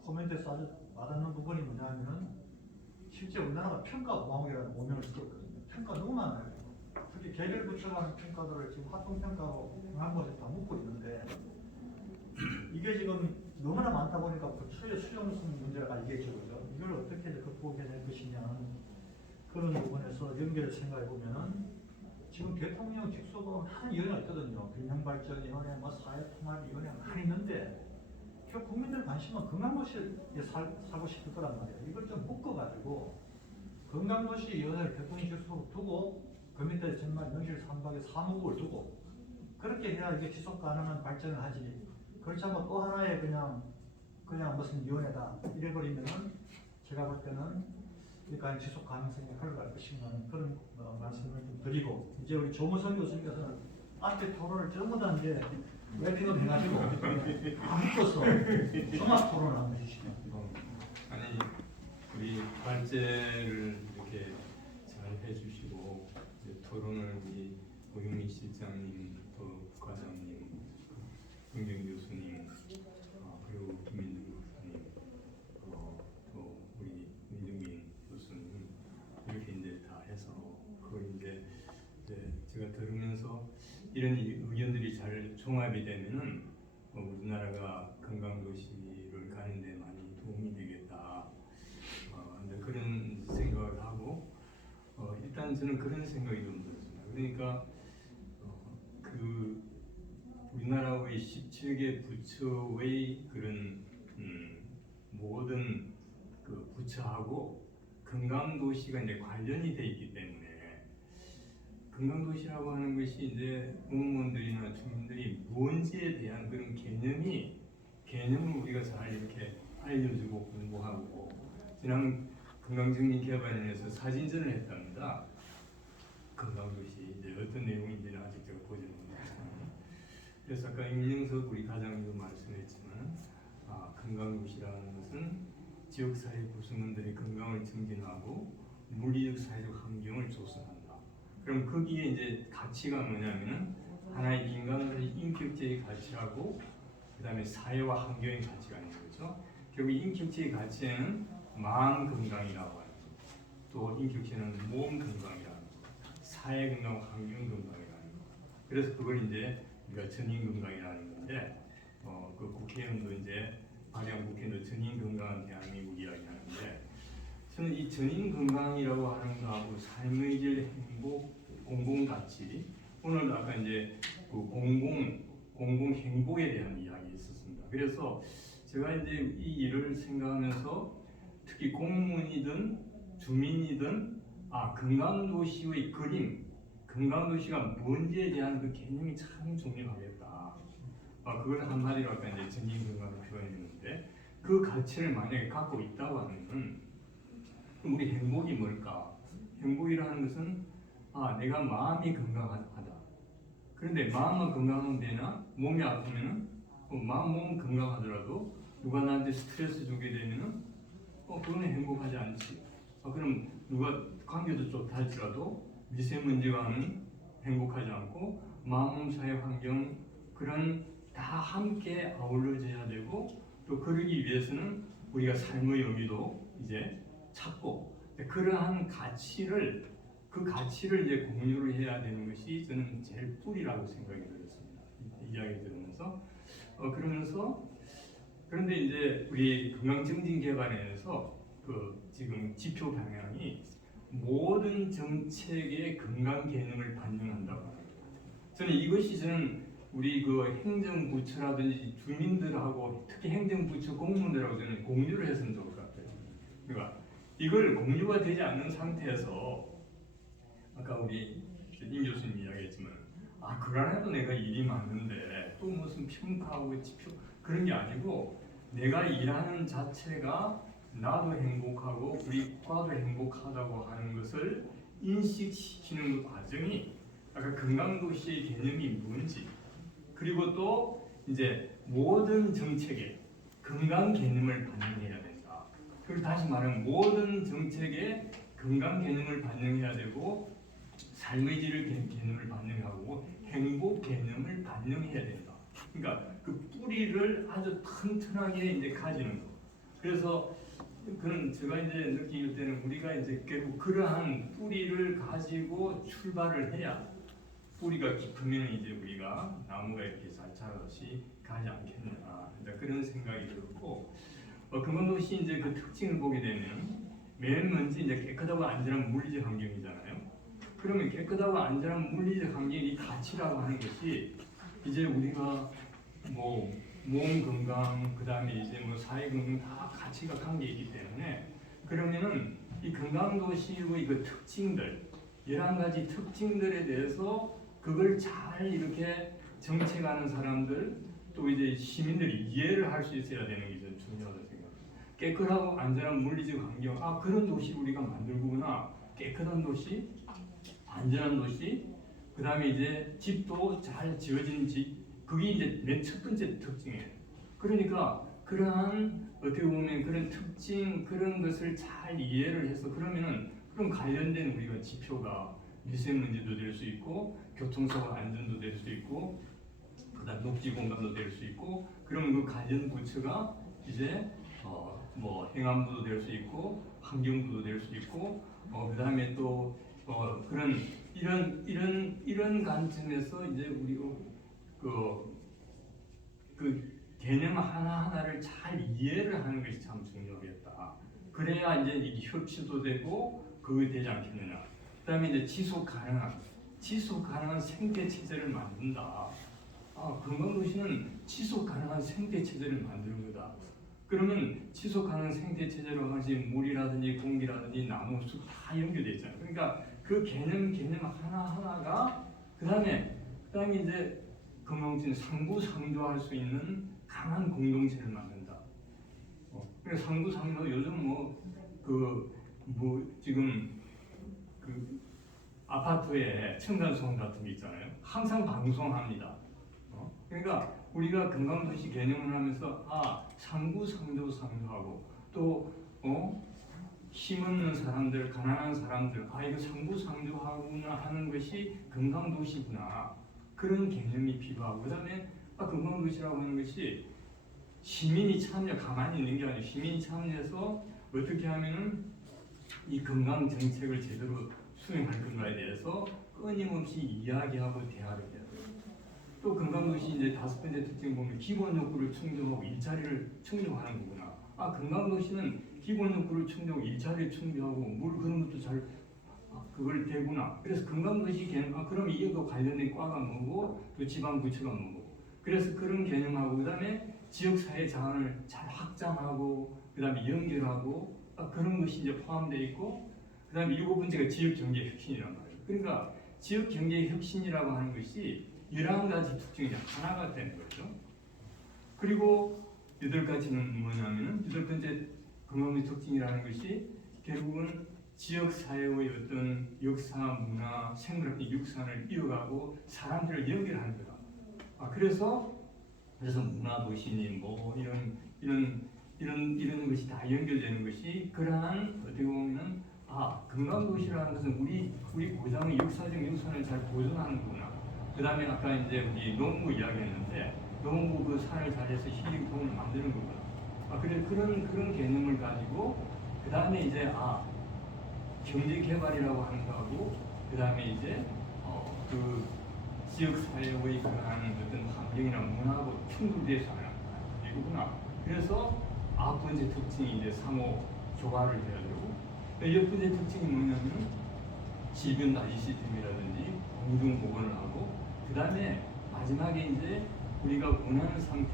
코멘트에서 아주 와닿는 부분이 뭐냐면 실제 우리나라가 평가 공화국이라는 오명을 쓰거든요. 평가 너무 많아요. 특히 개별 부처가 하는 평가들을 지금 활동평가로 공항부에서 다 묶고 있는데 이게 지금 너무나 많다 보니까 부처의 수용성 문제가 이게죠. 이걸 어떻게 극복해야 될 것이냐 그런 부분에서 연결을 생각해 보면은 지금 대통령 직속으로 한 위원회가 있거든요. 균형발전위원회, 뭐 사회통합위원회 많이 있는데 결국 국민들 관심은 건강도시에 살고 싶을 거란 말이에요. 이걸 좀 묶어가지고 건강도시위원회를 대통령 직속으로 두고 그 밑에 정말 명실상부하게 사무국을 두고 그렇게 해야 이게 지속 가능한 발전을 하지. 그렇지 않고 또 하나의 그냥 무슨 위원회다 이래버리면은 제가 볼 때는 그러니까 지속 가능성이 흘러갈 것인가 하는 그런 말씀을 좀 드리고 이제 우리 조무성 교수님께서는 앞에 토론을 전부 다 이제 랩핑업 해가지고 다 묶어서 종합 토론을 한번 해주시죠. 아니 우리 발제를 이렇게 잘 해주시고 이제 토론을 우리 고용민 실장님 또 부과장님 김경 교수님 그리고 김민중 교수님 또 우리 민중민 교수님 이렇게 이제 다 해서 그걸 이제 제가 들으면서 이런 의견들이 잘 종합이 되면은 우리나라가 건강도시를 가는 데 많이 도움이 되겠다. 그런 생각을 하고 대한 저는 그런 생각이 좀 들었습니다. 그러니까 그 우리나라의 17개 부처의 그런 모든 그 부처하고 금강도시가 이제 관련이 돼 있기 때문에 금강도시라고 하는 것이 이제 공무원들이나 주민들이 뭔지에 대한 그런 개념을 우리가 잘 이렇게 알려주고 공부하고 지난 금강정리 개발에 대해서 사진전을 했답니다. 금강도시 이제 어떤 내용인지는 아직 제가 보지는 못했지만 그래서 아까 임영석 우리 과장님도 말씀했지만 금강도시라는 것은 지역사회 구성원들의 건강을 증진하고 물리적 사회적 환경을 조성한다. 그럼 거기에 이제 가치가 뭐냐면은 하나의 인간으로의 인격적인 가치하고 그다음에 사회와 환경의 가치가 있는 거죠. 결국 인격적인 가치에는 마음 건강이라고 하는 거, 또 인격체는 몸 건강이라는 거, 사회 건강, 환경 건강이라는 거. 그래서 그걸 이제 우리가 전인 건강이라는 건데, 그 국회의원도 이제 박영 국회의원도 전인 건강한 대한민국 이야기하는데, 저는 이 전인 건강이라고 하는 거하고 삶의 질, 행복, 공공 가치, 오늘 아까 이제 그 공공 행복에 대한 이야기 있었습니다. 그래서 제가 이제 이 일을 생각하면서 특히 공무원이든 주민이든 금강도시의 그림, 금강도시가 뭔지에 대한 그 개념이 참 중요하겠다. 그걸 한마디로 아까 이제 전인 건강을 표현했는데 그 가치를 만약에 갖고 있다고 하면은 그럼 우리 행복이 뭘까? 행복이라는 것은 내가 마음이 건강하다. 그런데 마음은 건강하면 되나? 몸이 아프면은 몸은 건강하더라도 누가 나한테 스트레스 주게 되면은 그거는 행복하지 않지. 그럼 누가 관계도 좋다 할지라도 미세먼지와는 행복하지 않고 마음, 사회, 환경 그런 다 함께 어우러져야 되고 또 그러기 위해서는 우리가 삶의 의미도 이제 찾고 그러한 그 가치를 이제 공유를 해야 되는 것이 저는 제일 뿌리라고 생각이 들었습니다. 이야기 들으면서 그런데 이제 우리 건강증진개발에서 그 지금 지표 방향이 모든 정책의 건강 개념을 반영한다고 합니다. 저는 우리 그 행정부처라든지 주민들하고 특히 행정부처 공무원들하고 저는 공유를 했으면 좋을 것 같아요. 그러니까 이걸 공유가 되지 않는 상태에서 아까 우리 임 교수님 이야기했지만 그러나도 내가 일이 많은데 또 무슨 평가하고 지표 그런 게 아니고 내가 일하는 자체가 나도 행복하고 우리 과도 행복하다고 하는 것을 인식시키는 그 과정이 아까 건강도시의 개념이 뭔지 그리고 또 이제 모든 정책에 건강 개념을 반영해야 된다. 그리고 다시 말하면 모든 정책에 건강 개념을 반영해야 되고 삶의 질 개념을 반영하고 행복 개념을 반영해야 된다. 그러니까 그 뿌리를 아주 튼튼하게 이제 가지는 거. 그래서 그런 제가 이제 느낄 때는 우리가 이제 결국 그러한 뿌리를 가지고 출발을 해야 뿌리가 깊으면 이제 우리가 나무가 이렇게 잘 자라듯이 가지 않겠나 그런 생각이 들었고 금강도시 이제 그 특징을 보게 되면 맨 먼저 이제 깨끗하고 안전한 물리적 환경이잖아요. 그러면 깨끗하고 안전한 물리적 환경이 가치라고 하는 것이 이제 우리가 뭐 몸 건강 그다음에 이제 뭐 사회 건강 다 가치가 관계이기 때문에 그러면은 이 건강도시의 그 특징들 11가지 특징들에 대해서 그걸 잘 이렇게 정책하는 사람들 또 이제 시민들이 이해를 할 수 있어야 되는 게 좀 중요하다고 생각합니다. 깨끗하고 안전한 물리적 환경 그런 도시 우리가 만들구나. 깨끗한 도시 안전한 도시 그 다음에 이제 집도 잘 지어진 집 그게 이제 맨 첫 번째 특징이에요. 그러니까 그러한 어떻게 보면 그런 특징 그런 것을 잘 이해를 해서 그러면은 그런 관련된 우리가 지표가 미세먼지도 될 수 있고 교통사고 안전도 될 수 있고 그다음 녹지 공간도 될 수 있고 그러면 그 관련 부처가 이제 뭐 행안부도 될 수 있고 환경부도 될 수 있고 그다음에 또 그런 이런 관점에서 이제 우리 그 개념 하나하나를 잘 이해를 하는 것이 참 중요하겠다. 그래야 이제 이게 협치도 되고 그게 되지 않겠느냐. 그다음에 이제 지속 가능한 생태 체제를 만든다. 건강도시는 지속 가능한 생태 체제를 만드는 거다. 그러면 지속 가능한 생태 체제로 하시 물이라든지 공기라든지 나무, 숲 다 연결돼 있잖아요. 그러니까 그 개념 하나 하나가 그다음에 이제 건강도시는 상부상조할 수 있는 강한 공동체를 만든다. 그러니까 상부상조 요즘 지금 그 아파트에 층간소음 같은 게 있잖아요. 항상 방송합니다. 그러니까 우리가 건강도시 개념을 하면서 상부상조하고 또 힘없는 사람들, 가난한 사람들, 이거 상부상조하구나 하는 것이 건강도시구나. 그런 개념이 필요하고 그다음에 건강도시라고 하는 것이 시민이 가만히 있는 게 아니라 시민이 참여해서 어떻게 하면은 이 건강 정책을 제대로 수행할 건가에 대해서 끊임없이 이야기하고 대화를 해야 돼요. 또 건강도시 이제 5번째 특징 보면 기본 욕구를 충족하고 일자리를 충족하는 거구나. 건강도시는 기본 욕구를 충족하고 일자리를 충족하고 물 그런 것도 잘 그걸 되구나. 그래서 건강도시 개념 그럼 이거 관련된 과가 뭐고 또 지방부처가 뭐고. 그래서 그런 개념하고 그다음에 지역사회 자원을 잘 확장하고 그다음에 연결하고 그런 것이 이제 포함되어 있고 그다음에 7번째가 지역경제 혁신이란 말이에요. 그러니까 지역경제 혁신이라고 하는 것이 11가지 특징이 하나가 되는 거죠. 그리고 8가지는 뭐냐면은 8번째 건강도시 특징이라는 것이 결국은 지역사회의 어떤 역사, 문화, 생물학적 육산을 이어가고 사람들을 연결하는 거다. 그래서 문화도시니 이런 것이 다 연결되는 것이 그러한 어떻게 보면 건강도시라는 것은 우리 고장의 역사적 유산을 잘 보존하는구나. 그 다음에 아까 이제 우리 농부 이야기했는데 농부 그 산을 잘해서 희귀품을 만드는 거구나. 그래 그런 개념을 가지고 그 다음에 이제 경제 개발이라고 하는 거하고 그 다음에 이제 그 지역 사회의 그러한 어떤 환경이나 문화하고 충돌돼서 하는 이거구나. 그래서 9번째 특징이 이제 상호 조화를 해야 되고 10번째 특징이 뭐냐면 질병 관리 시스템이라든지 공중 보건을 하고 그 다음에 마지막에 이제 우리가 원하는 상태,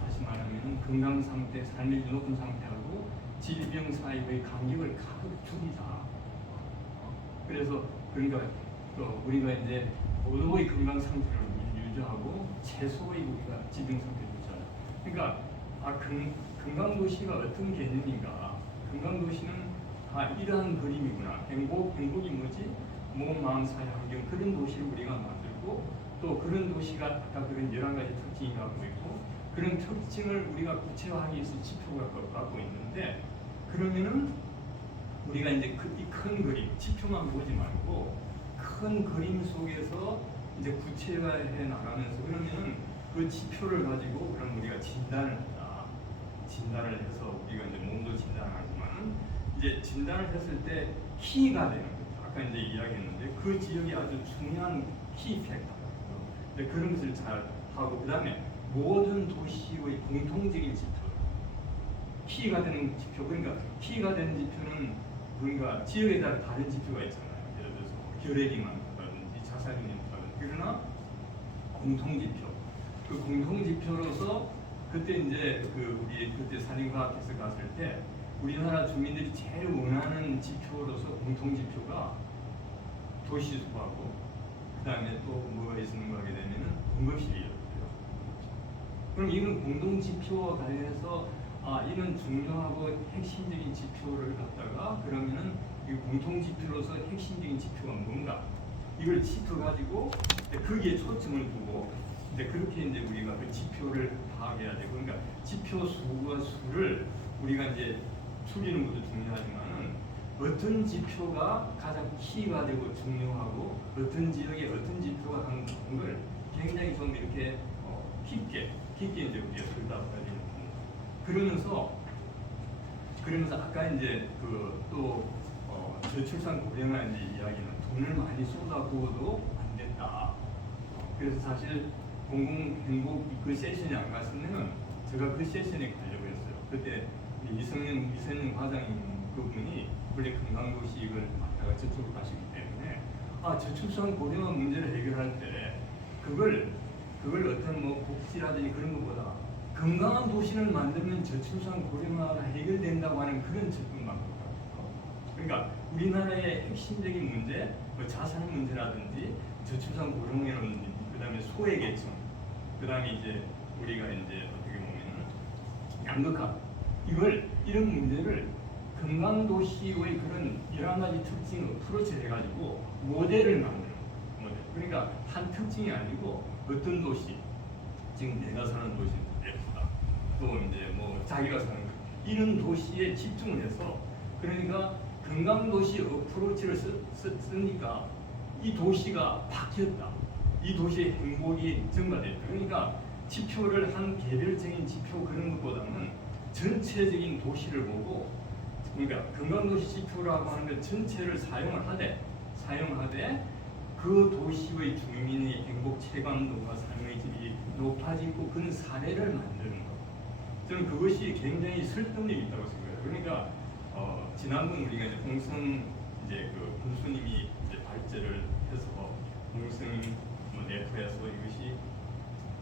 다시 말하면 건강 상태, 삶의 질 높은 상태하고 질병 사이의 간격을 가득 줄이자. 그래서 그러니까 우리가 이제 고도의 건강 상태를 유지하고 최소의 우리가 질병 상태를 유지하자. 그러니까 건강도시가 어떤 개념인가? 건강도시는 이러한 그림이구나. 행복이 뭐지? 몸, 마음, 사회, 환경 그런 도시를 우리가 만들고 또 그런 도시가 아까 그런 11가지 특징이 갖고 있고 그런 특징을 우리가 구체화하기 위해서 지표가 갖고 있는데 그러면은 우리가 이제 이 큰 그림, 지표만 보지 말고 큰 그림 속에서 이제 구체화해 나가면서 그러면은 그 지표를 가지고 그럼 우리가 진단을 한다. 진단을 해서 우리가 이제 몸도 진단하지만 이제 진단을 했을 때 키가 되는 거죠. 아까 이제 이야기했는데 그 지역이 아주 중요한 키 팩터거든요. 그런 것을 잘 하고 그다음에 모든 도시의 공통적인 지표, 키가 되는 지표. 그러니까 키가 되는 지표는 그러니까 지역에 따라 다른 지표가 있잖아요. 예를 들어서 결핵이 많다든지 자살이 많다든지 그러나 공통지표. 그 공통지표로서 그때 이제 우리 그때 산림과학에서 갔을 때 우리나라 주민들이 제일 원하는 지표로서 공통지표가 도시수하고 그다음에 또 뭐가 있는가 하게 되면은 응급실이었어요. 그럼 이건 공동지표와 관련해서 이런 중요하고 핵심적인 지표를 갖다가 그러면은 이 공통지표로서 핵심적인 지표가 뭔가 이걸 짚어가지고 거기에 초점을 두고 그렇게 이제 우리가 그 지표를 파악해야 되고 그러니까 지표 수와 수를 우리가 이제 추리는 것도 중요하지만은 어떤 지표가 가장 키가 되고 중요하고 어떤 지역에 어떤 지표가 하는 걸 굉장히 좀 이렇게 깊게 이제 우리가 들여다봐야 되는 그러면서 아까 이제 또 저출산 고령화 이제 이야기는 돈을 많이 쏟아부어도 안 된다. 그래서 사실 공공행복 그 세션이 안 갔으면은 제가 그 세션에 가려고 했어요. 그때 이성윤 과장님 그분이 원래 금강도시 이걸 맡다가 저쪽으로 가시기 때문에 저출산 고령화 문제를 해결할 때 그걸 어떤 뭐 복지라든지 그런 것보다 건강한 도시를 만들면 저출산 고령화가 해결된다고 하는 그런 접근 방법이거든요. 그러니까 우리나라의 핵심적인 문제, 뭐 자살 문제라든지 저출산 고령화라든지 그다음에 소외계층, 그다음에 이제 우리가 이제 어떻게 보면은 양극화 이런 문제를 건강도시의 그런 11가지 특징을 어프로치를 해가지고 모델을 만드는 모델. 그러니까 한 특징이 아니고 어떤 도시, 지금 내가 사는 도시 냅시다. 또 이제 뭐 자기가 사는 이런 도시에 집중을 해서 그러니까 건강도시 어프로치를 쓰니까 이 도시가 바뀌었다. 이 도시의 행복이 증가됐다. 그러니까 지표를 한 개별적인 지표 그런 것보다는 전체적인 도시를 보고 그러니까 건강도시 지표라고 하는 것 전체를 사용하되 그 도시의 주민의 행복 체감도가 삶의 질이 높아지고 그런 사례를 만드는 것. 저는 그것이 굉장히 설득력이 있다고 생각해요. 그러니까 지난번 우리가 이제 홍성 이제 그 군수님이 이제 발제를 해서 홍성 네트에서 이것이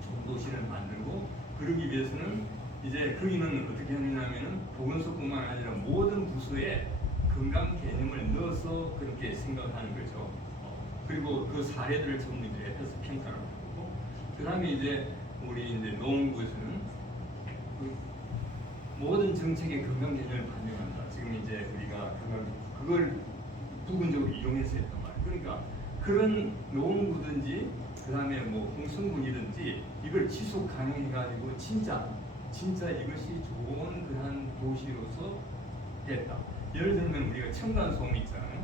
좋은 도시를 만들고 그러기 위해서는 이제 거기는 어떻게 하느냐면은 보건소뿐만 아니라 모든 부서에 건강 개념을 넣어서 그렇게 생각하는 거죠. 그리고 그 사례들을 전부 이제 해서 평가를 하고 그 다음에 이제 우리 이제 노원구에서는 그 모든 정책의 건강 개념을 반영한다. 지금 이제 우리가 그걸 부분적으로 이용해서 했단 말이에요. 그러니까 그런 노원구든지 그 다음에 뭐 홍성군이든지 이걸 지속 가능해가지고 진짜 이것이 좋은 그런 도시로서 됐다. 예를 들면 우리가 층간소음 있잖아요.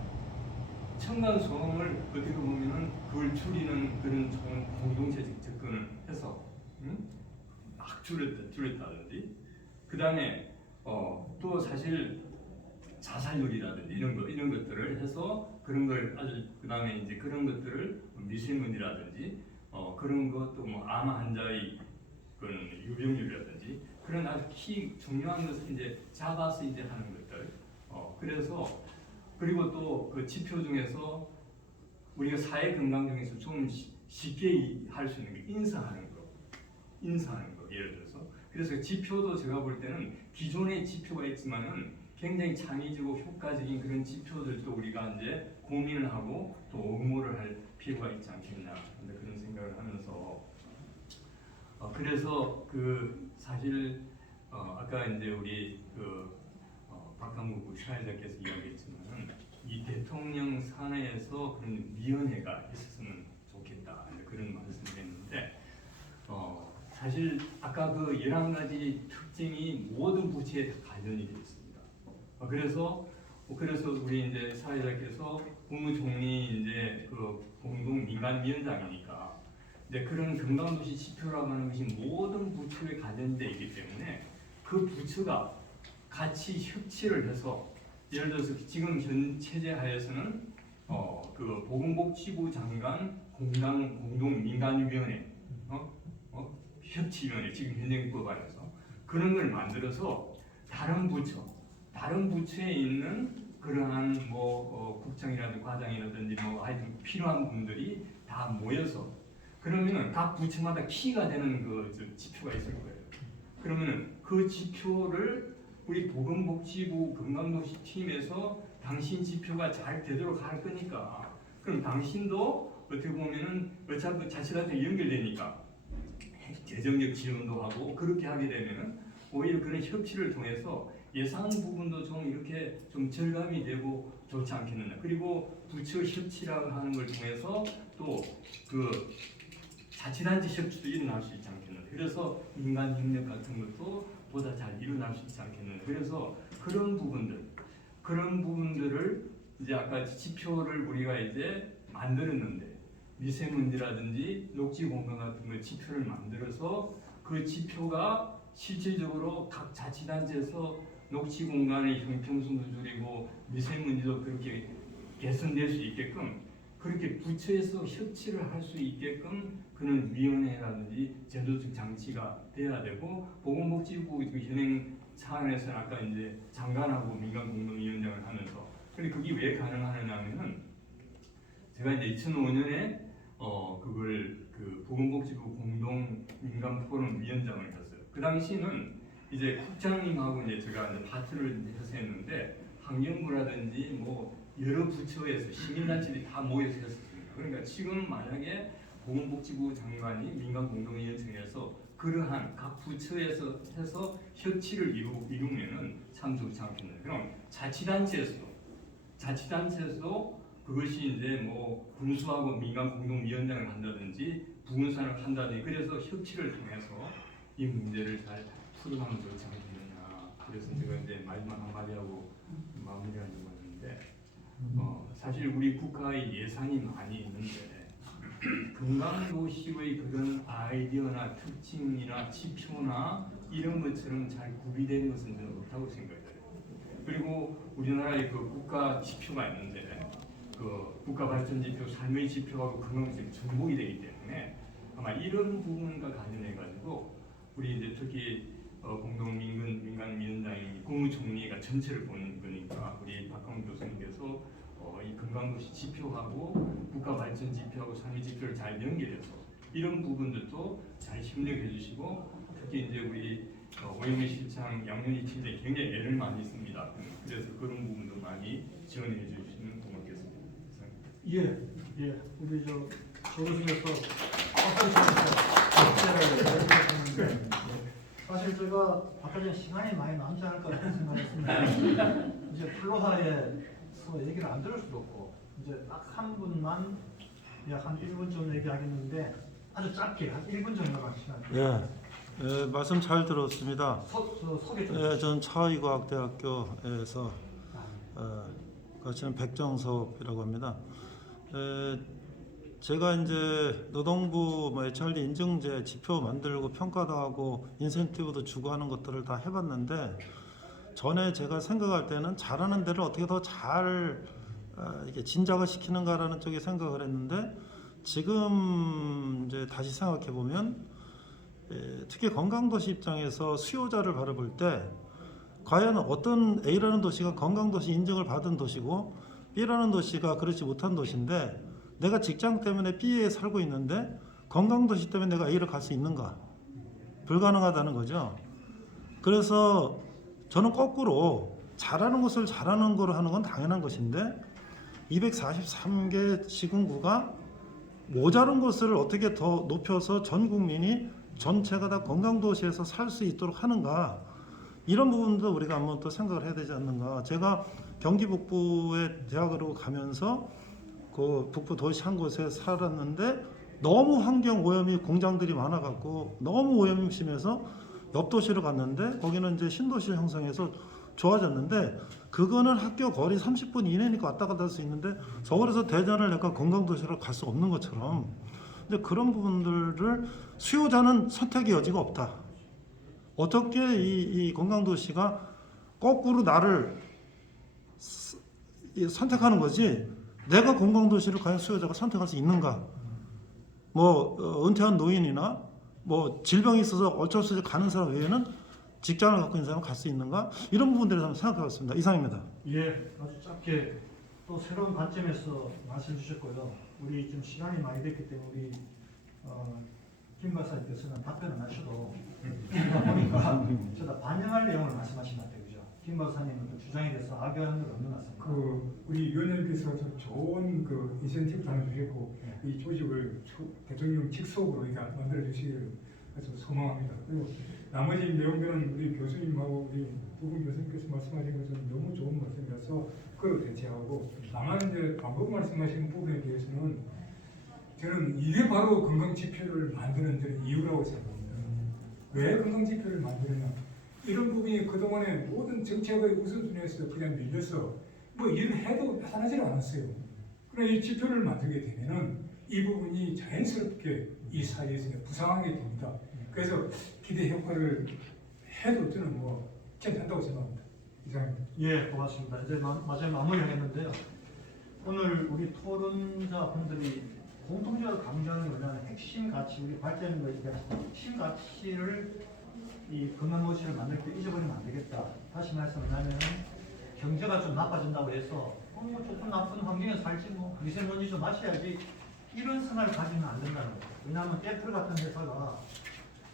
층간소음을 어떻게 보면은 그걸 줄이는 그런 좋은 공동체적 접근을 해서 막 줄였다든지 그 다음에 또 사실 자살률이라든지 이런 것들을 해서 그런 걸 아주 그 다음에 이제 그런 것들을 미세먼지라든지 그런 것도 뭐 암 환자의 그런 유병률이라든지 그런 아주 중요한 것을 이제 잡아서 이제 하는 것들. 그래서 그리고 또 그 지표 중에서 우리가 사회 건강 중에서 좀 쉽게 할 수 있는 게 인사하는 거 예를 들어서 그래서 지표도 제가 볼 때는 기존의 지표가 있지만은 굉장히 창의적이고 효과적인 그런 지표들도 우리가 이제 고민을 하고 또 응모를 할 필요가 있지 않겠나 그런 생각을 하면서 그래서 그 사실 아까 이제 우리 그 박강국 사회자께서 이야기했지만은 이 대통령 산하에서 그런 위원회가 있었으면 좋겠다 그런 말씀을 했는데 사실 아까 그 11가지 특징이 모든 부처에 다 관련이 되어 있습니다. 그래서 우리 이제 사회자께서 국무총리 이제 그 공동 민간위원장이니까 이제 그런 건강도시 지표라고 하는 것이 모든 부처에 관련되어 있기 때문에 그 부처가 같이 협치를 해서 예를 들어서 지금 현 체제 하에서는 그 보건복지부 장관 공동 민간위원회 협치위원회 지금 현행법 안에서 그런 걸 만들어서 다른 부처에 있는 그러한 뭐 국장이라든지 과장이라든지 뭐 하여튼 필요한 분들이 다 모여서 그러면은 각 부처마다 키가 되는 그 지표가 있을 거예요. 그러면은 그 지표를 우리 보건복지부 건강도시 팀에서 당신 지표가 잘 되도록 할 거니까 그럼 당신도 어떻게 보면은 어차피 자치단체 연결되니까 재정적 지원도 하고 그렇게 하게 되면은 오히려 그런 협치를 통해서 예산 부분도 좀 이렇게 좀 절감이 되고 좋지 않겠느냐. 그리고 부처 협치라고 하는 걸 통해서 또 그 자치단체 협치도 일어날 수 있지 않겠느냐. 그래서 민간 협력 같은 것도 보다 잘 일어날 수 있지 않겠느냐. 그래서 그런 부분들을 이제 아까 지표를 우리가 이제 만들었는데 미세먼지라든지 녹지 공간 같은 걸 지표를 만들어서 그 지표가 실질적으로 각 자치단체에서 녹지 공간의 형평성도 줄이고 미세먼지도 그렇게 개선될 수 있게끔 그렇게 부처에서 협치를 할 수 있게끔 그런 위원회라든지 제도적 장치가 돼야 되고 보건복지부 현행 차원에서는 아까 이제 장관하고 민간 공동위원장을 하면서 근데 그게 왜 가능하냐면은 제가 이제 2005년에 그걸 그 보건복지부 공동 민간 포럼 위원장을 했어요. 그 당시는 이제 국장님하고 이제 제가 이제 파트를 해서 했는데 환경부라든지 뭐 여러 부처에서 시민단체들이 다 모여서 했었습니다. 그러니까 지금 만약에 보건복지부 장관이 민간 공동위원회에서 그러한 각 부처에서 해서 협치를 이루면은 참 좋지 않겠나요? 그럼 자치단체에서도 그것이 이제 뭐 군수하고 민간 공동위원장을 한다든지 부군산을 한다든지 그래서 협치를 통해서 이 문제를 잘 풀어가면 좋지 않겠느냐. 그래서 제가 이제 마지막 한마디 하고 마무리하려고 하는데 사실 우리 국가의 예산이 많이 있는데 금강도시의 그런 아이디어나 특징이나 지표나 이런 것처럼 잘 구비된 것은 저는 없다고 생각해요. 그리고 우리나라의 그 국가 지표가 있는데 그 국가 발전 지표, 삶의 지표하고 금강도시 전복이 되기 때문에 아마 이런 부분과 관련해 가지고 우리 이제 특히 공동민간위원장이 국무총리가 전체를 보는 거니까 우리 박광 교수님께서 이 금강도시 지표하고 국가 발전 지표하고 삶의 지표를 잘 연결해서 이런 부분들도 잘 협력해 주시고 특히 이제 우리 오영애 실장, 양현희 팀장이 굉장히 애를 많이 씁니다. 그래서 그런 부분도 많이 지원해 주시면 고맙겠습니다. 예. 우리 저 교수님께서 했는데 사실 제가 아까 전에 시간이 많이 남지 않을 거라고 생각했습니다. 이제 플로하에서 얘기를 안 들을 수도 없고 이제 딱 한 분만 약 한 1분 정도 얘기하겠는데 아주 짧게 한 1분 정도만 시간. 예, 말씀 잘 들었습니다. 소개 좀. 예, 저는 차의과학대학교에서 가르치는 백정섭이라고 합니다. 제가 이제 노동부 HRD 인증제 지표 만들고 평가도 하고 인센티브도 주고 하는 것들을 다 해봤는데 전에 제가 생각할 때는 잘하는 데를 어떻게 더 잘 이게 진작을 시키는가라는 쪽에 생각을 했는데 지금 이제 다시 생각해 보면 특히 건강도시 입장에서 수요자를 바라볼 때 과연 어떤 A라는 도시가 건강도시 인증을 받은 도시고 B라는 도시가 그렇지 못한 도시인데 내가 직장 때문에 B에 살고 있는데 건강도시 때문에 내가 A를 갈 수 있는가? 불가능하다는 거죠. 그래서 저는 거꾸로 잘하는 것을 잘하는 거로 하는 건 당연한 것인데 243개 시군구가 모자른 것을 어떻게 더 높여서 전 국민이 전체가 다 건강도시에서 살 수 있도록 하는가, 이런 부분도 우리가 한번 또 생각을 해야 되지 않는가. 제가 경기 북부에 대학으로 가면서 그 북부 도시 한 곳에 살았는데 너무 환경 오염이 공장들이 많아갖고 너무 오염이 심해서 옆 도시로 갔는데 거기는 이제 신도시 형성해서 좋아졌는데 그거는 학교 거리 30분 이내니까 왔다 갔다 할 수 있는데 서울에서 대전을 내가 건강도시로 갈 수 없는 것처럼, 근데 그런 부분들을 수요자는 선택의 여지가 없다. 어떻게 이 건강도시가 거꾸로 나를 선택하는 거지 내가 건강도시를 과연 수요자가 선택할 수 있는가. 뭐 은퇴한 노인이나 뭐 질병이 있어서 어쩔 수 없이 가는 사람 외에는 직장을 갖고 있는 사람은 갈 수 있는가, 이런 부분들에 대해서 생각해봤습니다. 이상입니다. 예, 아주 짧게 또 새로운 관점에서 말씀 주셨고요. 우리 좀 시간이 많이 됐기 때문에 우리 김 박사님께서는 답변을 하셔도 보니까 저다 반영할 내용을 말씀하신 것 같아요, 그죠? 김 박사님은 또 주장에 대해서 악용한 건 없는 것 같습니다. 우리 위원님께서 좀 좋은 그 인센티브를 하나 주셨고 이 조직을 대통령 직속으로 만들어 주시기를 아주 소망합니다. 그리고 나머지 내용들은 우리 교수님하고 우리 두 분 교수님께서 말씀하신 것은 너무 좋은 말씀이라서 그걸 대체하고 다만 이제 방금 말씀하신 부분에 대해서는 저는 이게 바로 건강지표를 만드는 데 이유라고 생각합니다. 왜 건강지표를 만드느냐? 이런 부분이 그동안에 모든 정책의 우선순위에서 그냥 밀려서 뭐 일을 해도 나타나지 않았어요. 그러나 이 지표를 만들게 되면은 이 부분이 자연스럽게 이 사회에서 부상하게 됩니다. 그래서 기대 효과를 해도 저는 뭐 괜찮다고 생각합니다. 이상입니다. 예, 고맙습니다. 이제 마지막 마무리하겠는데요. 오늘 우리 토론자분들이 공통적으로 강조하는 게 뭐냐면 핵심 가치, 우리 발전에 대한 핵심 가치를 이 건강도시를 만들 때 잊어버리면 안 되겠다. 다시 말씀하면 경제가 좀 나빠진다고 해서 뭐 조금 나쁜 환경에 살지 뭐 미세먼지 좀 마셔야지 이런 생각을 가지면 안 된다는 거예요. 왜냐하면 애플 같은 회사가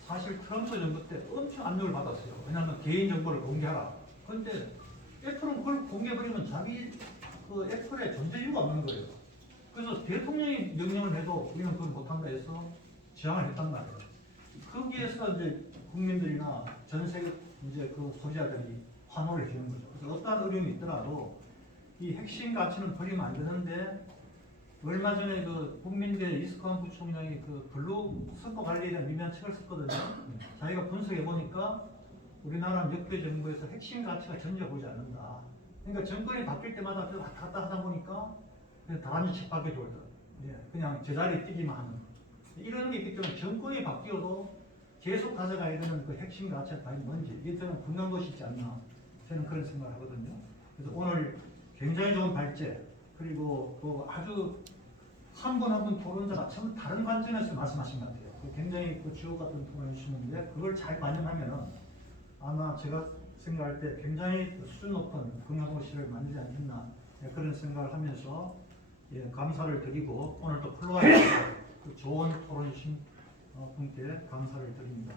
사실 트럼프 정부 때 엄청 압력을 받았어요. 왜냐하면 개인 정보를 공개하라. 그런데 애플은 그걸 공개해버리면 자기 그 애플의 존재 이유가 없는 거예요. 그래서 대통령이 명령을 해도 우리는 그걸 못한다 해서 지향을 했단 말이에요. 거기에서 이제 국민들이나 전 세계 이제 그 소비자들이 환호를 해주는 거죠. 그래서 어떠한 어려움이 있더라도 이 핵심 가치는 버리면 안 되는데 얼마 전에 그 국민대 이스카운 부총장이 그 블루 선거 관리에 대한 미묘한 책을 썼거든요. 자기가 분석해 보니까 우리나라는 역대 정부에서 핵심 가치가 전혀 보지 않는다. 그러니까 정권이 바뀔 때마다 그 왔다 갔다 하다 보니까 그냥 다람쥐 집 밖에 돌더라고요. 그냥 제자리에 뛰기만 하는 거. 이런 게 있기 때문에 정권이 바뀌어도 계속 가져가야 되는 그 핵심 가치가 과연 뭔지 이게 저는 건강도시 있지 않나 저는 그런 생각을 하거든요. 그래서 오늘 굉장히 좋은 발제 그리고 또 아주 한 분 한 분 토론자가 참 다른 관점에서 말씀하신 것 같아요. 굉장히 그 주옥 같은 토론을 주시는데 그걸 잘 반영하면은 아마 제가 생각할 때 굉장히 수준 높은 건강도시를 만들지 않겠나 그런 생각을 하면서 감사를 드리고 오늘 또 플로아에서 그 좋은 토론 주신 분께 감사를 드립니다.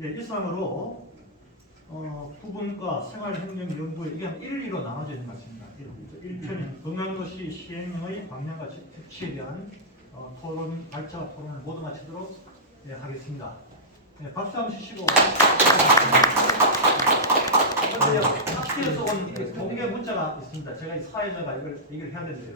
이상으로 부분과 생활행정연구에 이게 한 1, 2로 나눠져 있는 것 같습니다. 1편은 건강도시 시행령의 방향과 특치에 대한 토론, 발제와 토론을 모두 마치도록 하겠습니다. 박수 한번 주시고. 근데요, 학교에서 온 공개 문자가 있습니다. 제가 이 사회자가 이걸 해야 되는데요.